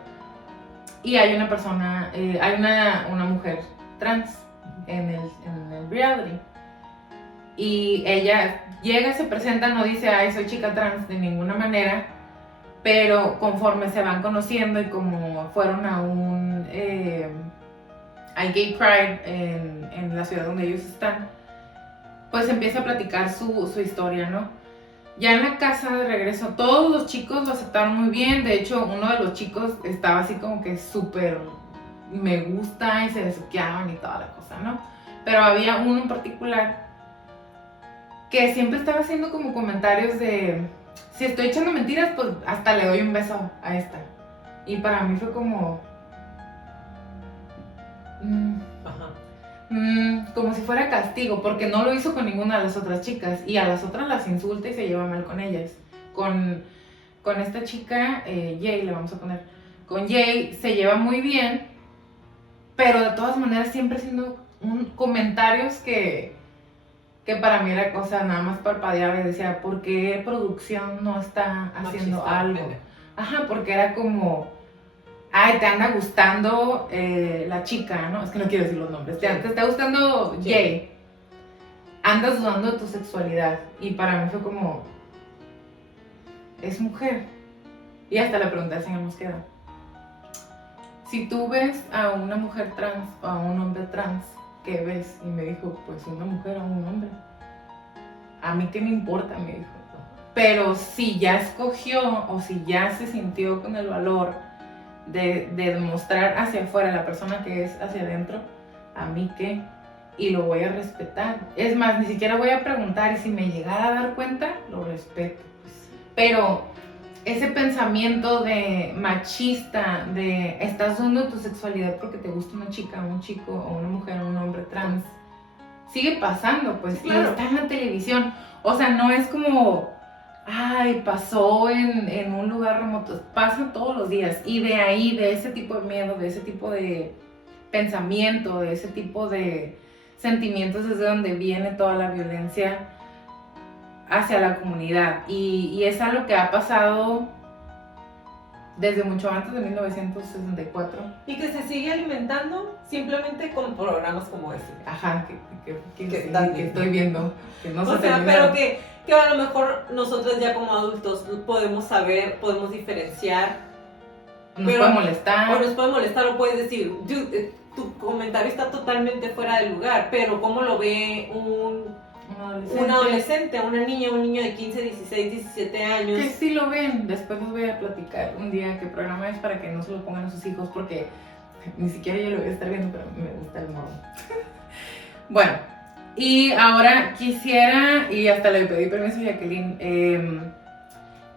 Y hay una persona, hay una mujer trans en el reality. Y ella llega, se presenta, no dice, ay, soy chica trans de ninguna manera, pero conforme se van conociendo y como fueron a hay Gay Pride en la ciudad donde ellos están, pues empieza a platicar su historia, ¿no? Ya en la casa de regreso, todos los chicos lo aceptaron muy bien. De hecho, uno de los chicos estaba así como que súper me gusta y se besuqueaban y toda la cosa, ¿no? Pero había uno en particular que siempre estaba haciendo como comentarios de, si estoy echando mentiras, pues hasta le doy un beso a esta. Y para mí fue como... como si fuera castigo, porque no lo hizo con ninguna de las otras chicas y a las otras las insulta y se lleva mal con ellas. Con esta chica, Jay, le vamos a poner, con Jay se lleva muy bien, pero de todas maneras siempre haciendo comentarios que para mí era cosa nada más parpadeaba y decía, ¿por qué producción no está haciendo machista, algo? Ajá, porque era como... Ay, te anda gustando la chica, ¿no? Es que no quiero decir los nombres. Te está gustando Jay. Andas dudando de tu sexualidad. Y para mí fue como... Es mujer. Y hasta le pregunté al señor Mosqueda. Si tú ves a una mujer trans o a un hombre trans, ¿qué ves? Y me dijo, pues una mujer o un hombre. A mí qué me importa, me dijo. Pero si ya escogió o si ya se sintió con el valor de demostrar hacia afuera la persona que es hacia adentro, a mí qué, y lo voy a respetar. Es más, ni siquiera voy a preguntar, y si me llegara a dar cuenta, lo respeto. Pero ese pensamiento de machista, de estás dando tu sexualidad porque te gusta una chica, un chico, o una mujer, o un hombre trans, sigue pasando, pues, claro. Y está en la televisión. O sea, no es como... Ay, pasó en un lugar remoto, pasa todos los días. Y de ahí, de ese tipo de miedo, de ese tipo de pensamiento, de ese tipo de sentimientos es de donde viene toda la violencia hacia la comunidad. Y es algo que ha pasado desde mucho antes de 1964. Y que se sigue alimentando simplemente con programas como este. Ajá, que estoy viendo. Que no o sea, pero que a lo mejor nosotros ya como adultos podemos saber, podemos diferenciar. Nos puede molestar. O nos puede molestar o puedes decir, tu comentario está totalmente fuera de lugar, pero ¿cómo lo ve un adolescente, una niña, un niño de 15, 16, 17 años? Que sí lo ven. Después les voy a platicar un día qué programa es para que no se lo pongan a sus hijos, porque ni siquiera yo lo voy a estar viendo, pero me gusta el morbo. Bueno, y ahora quisiera, y hasta le pedí permiso a Jacqueline,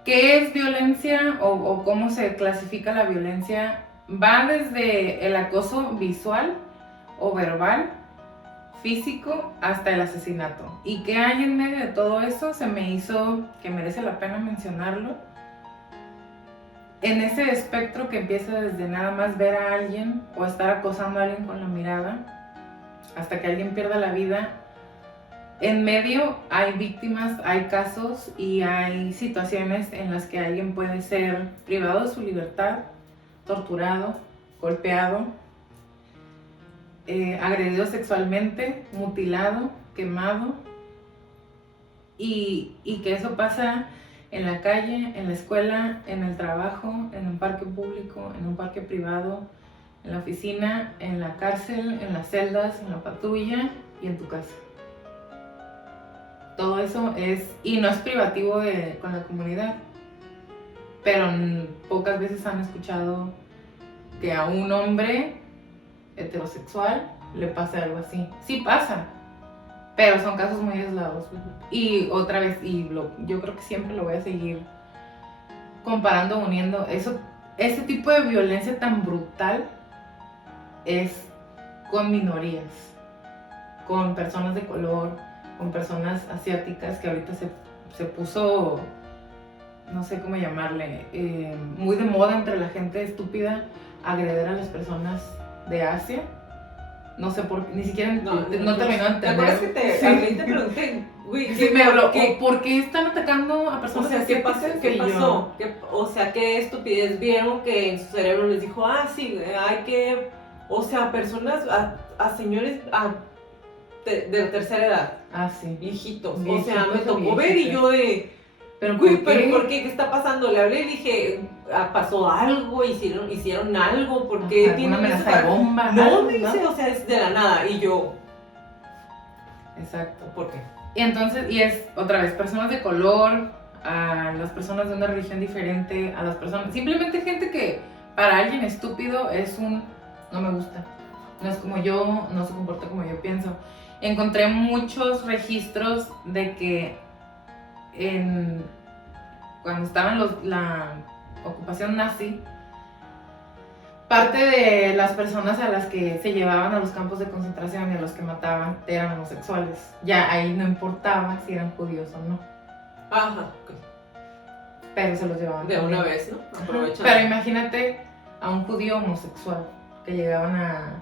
¿qué es violencia o cómo se clasifica la violencia? Va desde el acoso visual o verbal, físico, hasta el asesinato. ¿Y qué hay en medio de todo eso? Se me hizo que merece la pena mencionarlo. En ese espectro que empieza desde nada más ver a alguien o estar acosando a alguien con la mirada, hasta que alguien pierda la vida, en medio hay víctimas, hay casos y hay situaciones en las que alguien puede ser privado de su libertad, torturado, golpeado, agredido sexualmente, mutilado, quemado, y que eso pasa en la calle, en la escuela, en el trabajo, en un parque público, en un parque privado, en la oficina, en la cárcel, en las celdas, en la patrulla y en tu casa. Todo eso es, y no es privativo con la comunidad, pero pocas veces han escuchado que a un hombre heterosexual le pase algo así. Sí pasa, pero son casos muy aislados. Y otra vez, yo creo que siempre lo voy a seguir comparando, uniendo ese tipo de violencia tan brutal es con minorías, con personas de color, con personas asiáticas, que ahorita se puso, no sé cómo llamarle, muy de moda entre la gente estúpida agredir a las personas de Asia. No sé por qué, ni siquiera no terminó de entender. ¿Te acuerdas que te pregunté? Güey, sí, me habló, ¿por qué están atacando a personas asiáticas? ¿Qué pasó? O sea, ¿qué estupidez vieron que en su cerebro les dijo, sí, hay que, o sea, personas, a señores de tercera edad? Sí. Viejitos. O sea, me tocó ver y yo de, ¿Pero Güey, por qué? ¿pero por qué? ¿Qué está pasando? Le hablé y dije, ¿pasó algo? ¿Hicieron algo? ¿Por qué Ajá, una amenaza de bomba. No, algo, me dice, o sea, es de la nada. Y yo, exacto. ¿por qué? Y entonces, y es otra vez, personas de color, a las personas de una religión diferente, a las personas, simplemente gente que para alguien estúpido es un no me gusta, no es como yo, no se comporta como yo pienso. Encontré muchos registros de que cuando estaba en la ocupación nazi, parte de las personas a las que se llevaban a los campos de concentración y a los que mataban eran homosexuales. Ya ahí no importaba si eran judíos o no. Ajá, Pero se los llevaban. de también. una vez, ¿no? Aprovechando. Pero imagínate a un judío homosexual que llegaban a,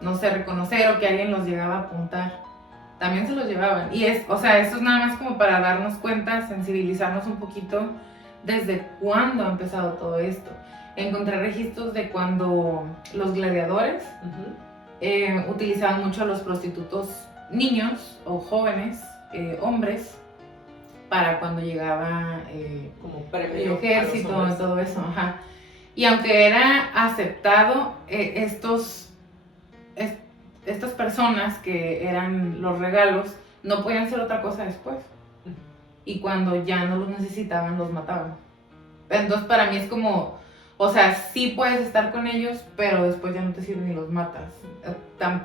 no sé, reconocer o que alguien los llegaba a apuntar. También se los llevaban. Y o sea, eso es nada más como para darnos cuenta, sensibilizarnos un poquito desde cuándo ha empezado todo esto. Encontré registros de cuando los gladiadores utilizaban mucho a los prostitutos niños o jóvenes, hombres, para cuando llegaba como el premio ejército y todo eso. Ajá. Y aunque era aceptado, estas personas que eran los regalos no podían ser otra cosa después. Y cuando ya no los necesitaban, los mataban. Entonces para mí es como, o sea, sí puedes estar con ellos, pero después ya no te sirven y los matas.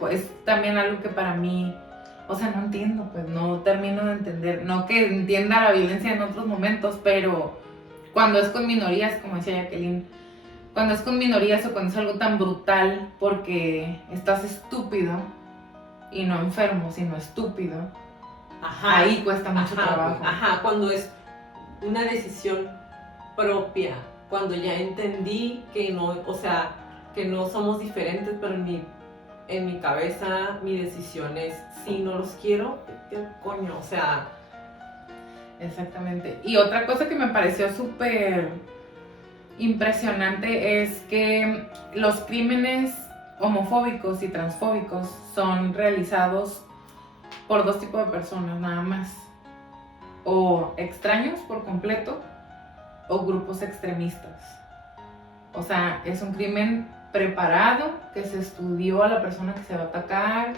Es también algo que para mí, o sea, no entiendo, pues no termino de entender. No que entienda la violencia en otros momentos, pero cuando es con minorías, como decía Jacqueline, cuando es con minorías o cuando es algo tan brutal porque estás estúpido y no enfermo, sino estúpido, ajá, ahí cuesta mucho trabajo. Ajá, cuando es una decisión propia, cuando ya entendí que no, o sea, que no somos diferentes, pero en mi cabeza mi decisión es, si no los quiero, ¿qué coño? O sea... Exactamente. Y otra cosa que me pareció súper impresionante es que los crímenes homofóbicos y transfóbicos son realizados por dos tipos de personas nada más, o extraños por completo o grupos extremistas. O sea, es un crimen preparado, que se estudió a la persona que se va a atacar,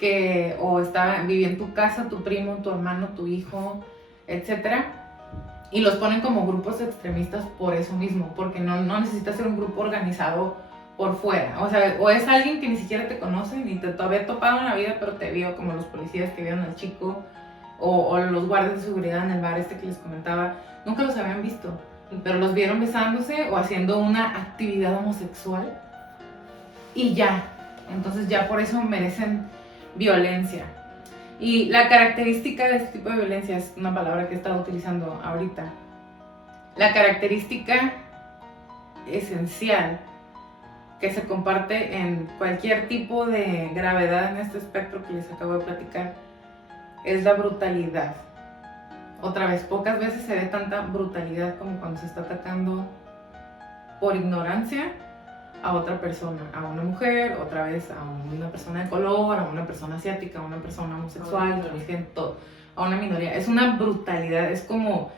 que o vivía en tu casa, tu primo, tu hermano, tu hijo, etcétera. Y los ponen como grupos extremistas por eso mismo, porque no necesitas ser un grupo organizado por fuera. O sea, o es alguien que ni siquiera te conoce, ni te había topado en la vida, pero te vio, como los policías que vieron al chico, o los guardias de seguridad en el bar que les comentaba, nunca los habían visto, pero los vieron besándose o haciendo una actividad homosexual y ya. Entonces ya por eso merecen violencia. Y la característica de este tipo de violencia es una palabra que he estado utilizando ahorita. La característica esencial que se comparte en cualquier tipo de gravedad en este espectro que les acabo de platicar es la brutalidad. Otra vez, pocas veces se ve tanta brutalidad como cuando se está atacando por ignorancia a otra persona, a una mujer, otra vez a una persona de color, a una persona asiática, a una persona homosexual, a una minoría. Es una brutalidad, es como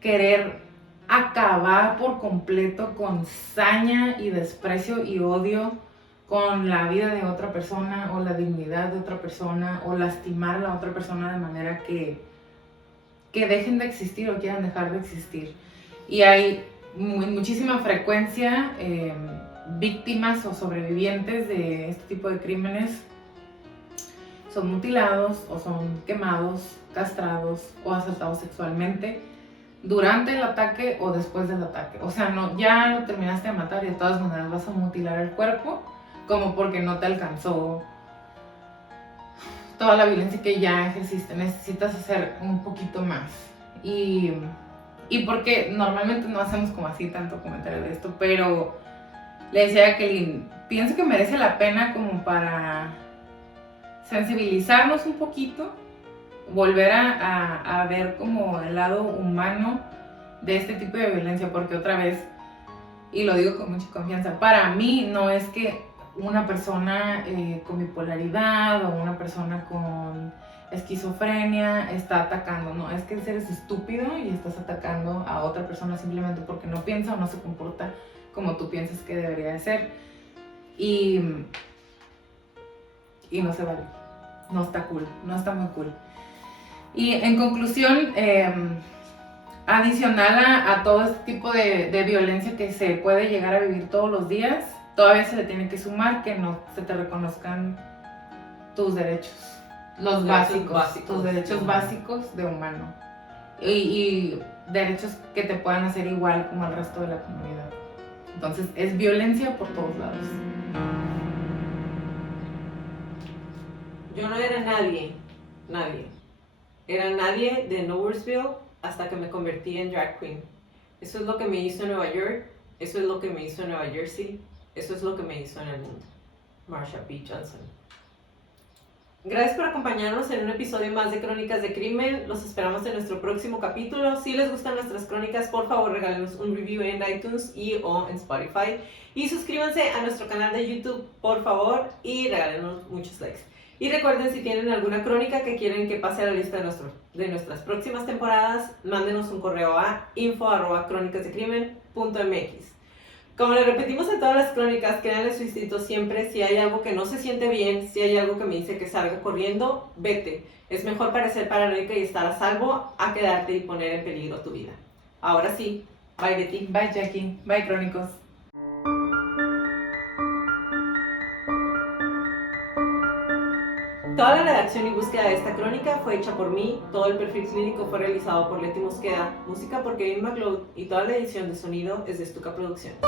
querer acabar por completo con saña y desprecio y odio con la vida de otra persona o la dignidad de otra persona o lastimar a la otra persona de manera que dejen de existir o quieran dejar de existir. Y hay muchísima frecuencia víctimas o sobrevivientes de este tipo de crímenes son mutilados o son quemados, castrados o asaltados sexualmente durante el ataque o después del ataque. O sea, ya lo terminaste de matar y de todas maneras vas a mutilar el cuerpo como porque no te alcanzó toda la violencia que ya ejerciste. Necesitas hacer un poquito más. Y porque normalmente no hacemos como así tanto comentario de esto, pero le decía a Jacqueline, pienso que merece la pena como para sensibilizarnos un poquito, volver a ver como el lado humano de este tipo de violencia, porque otra vez, y lo digo con mucha confianza, para mí no es que una persona con bipolaridad o una persona con esquizofrenia, está atacando, no, es que eres estúpido y estás atacando a otra persona simplemente porque no piensa o no se comporta como tú piensas que debería de ser. Y no se vale, no está cool, no está muy cool. Y en conclusión, adicional a todo este tipo de violencia que se puede llegar a vivir todos los días, todavía se le tiene que sumar que no se te reconozcan tus derechos. Los básicos, tus derechos básicos de humano y derechos que te puedan hacer igual como el resto de la comunidad. Entonces es violencia por todos lados. Yo no era nadie. Era nadie de Nowheresville hasta que me convertí en drag queen. Eso es lo que me hizo en Nueva York, eso es lo que me hizo en Nueva Jersey, eso es lo que me hizo en el mundo. Marsha P. Johnson. Gracias por acompañarnos en un episodio más de Crónicas de Crimen. Los esperamos en nuestro próximo capítulo. Si les gustan nuestras crónicas, por favor regálenos un review en iTunes o en Spotify. Y suscríbanse a nuestro canal de YouTube, por favor, y regálenos muchos likes. Y recuerden, si tienen alguna crónica que quieren que pase a la lista de nuestras próximas temporadas, mándenos un correo a info@cronicasdecrimen.mx. Como le repetimos en todas las crónicas, créanle su instinto siempre. Si hay algo que no se siente bien, si hay algo que me dice que salga corriendo, vete. Es mejor parecer paranoica y estar a salvo a quedarte y poner en peligro tu vida. Ahora sí, bye Betty. Bye Jackie, bye Crónicos. Toda la redacción y búsqueda de esta crónica fue hecha por mí, todo el perfil clínico fue realizado por Leti Mosqueda, música por Kevin MacLeod y toda la edición de sonido es de Stuka Producciones.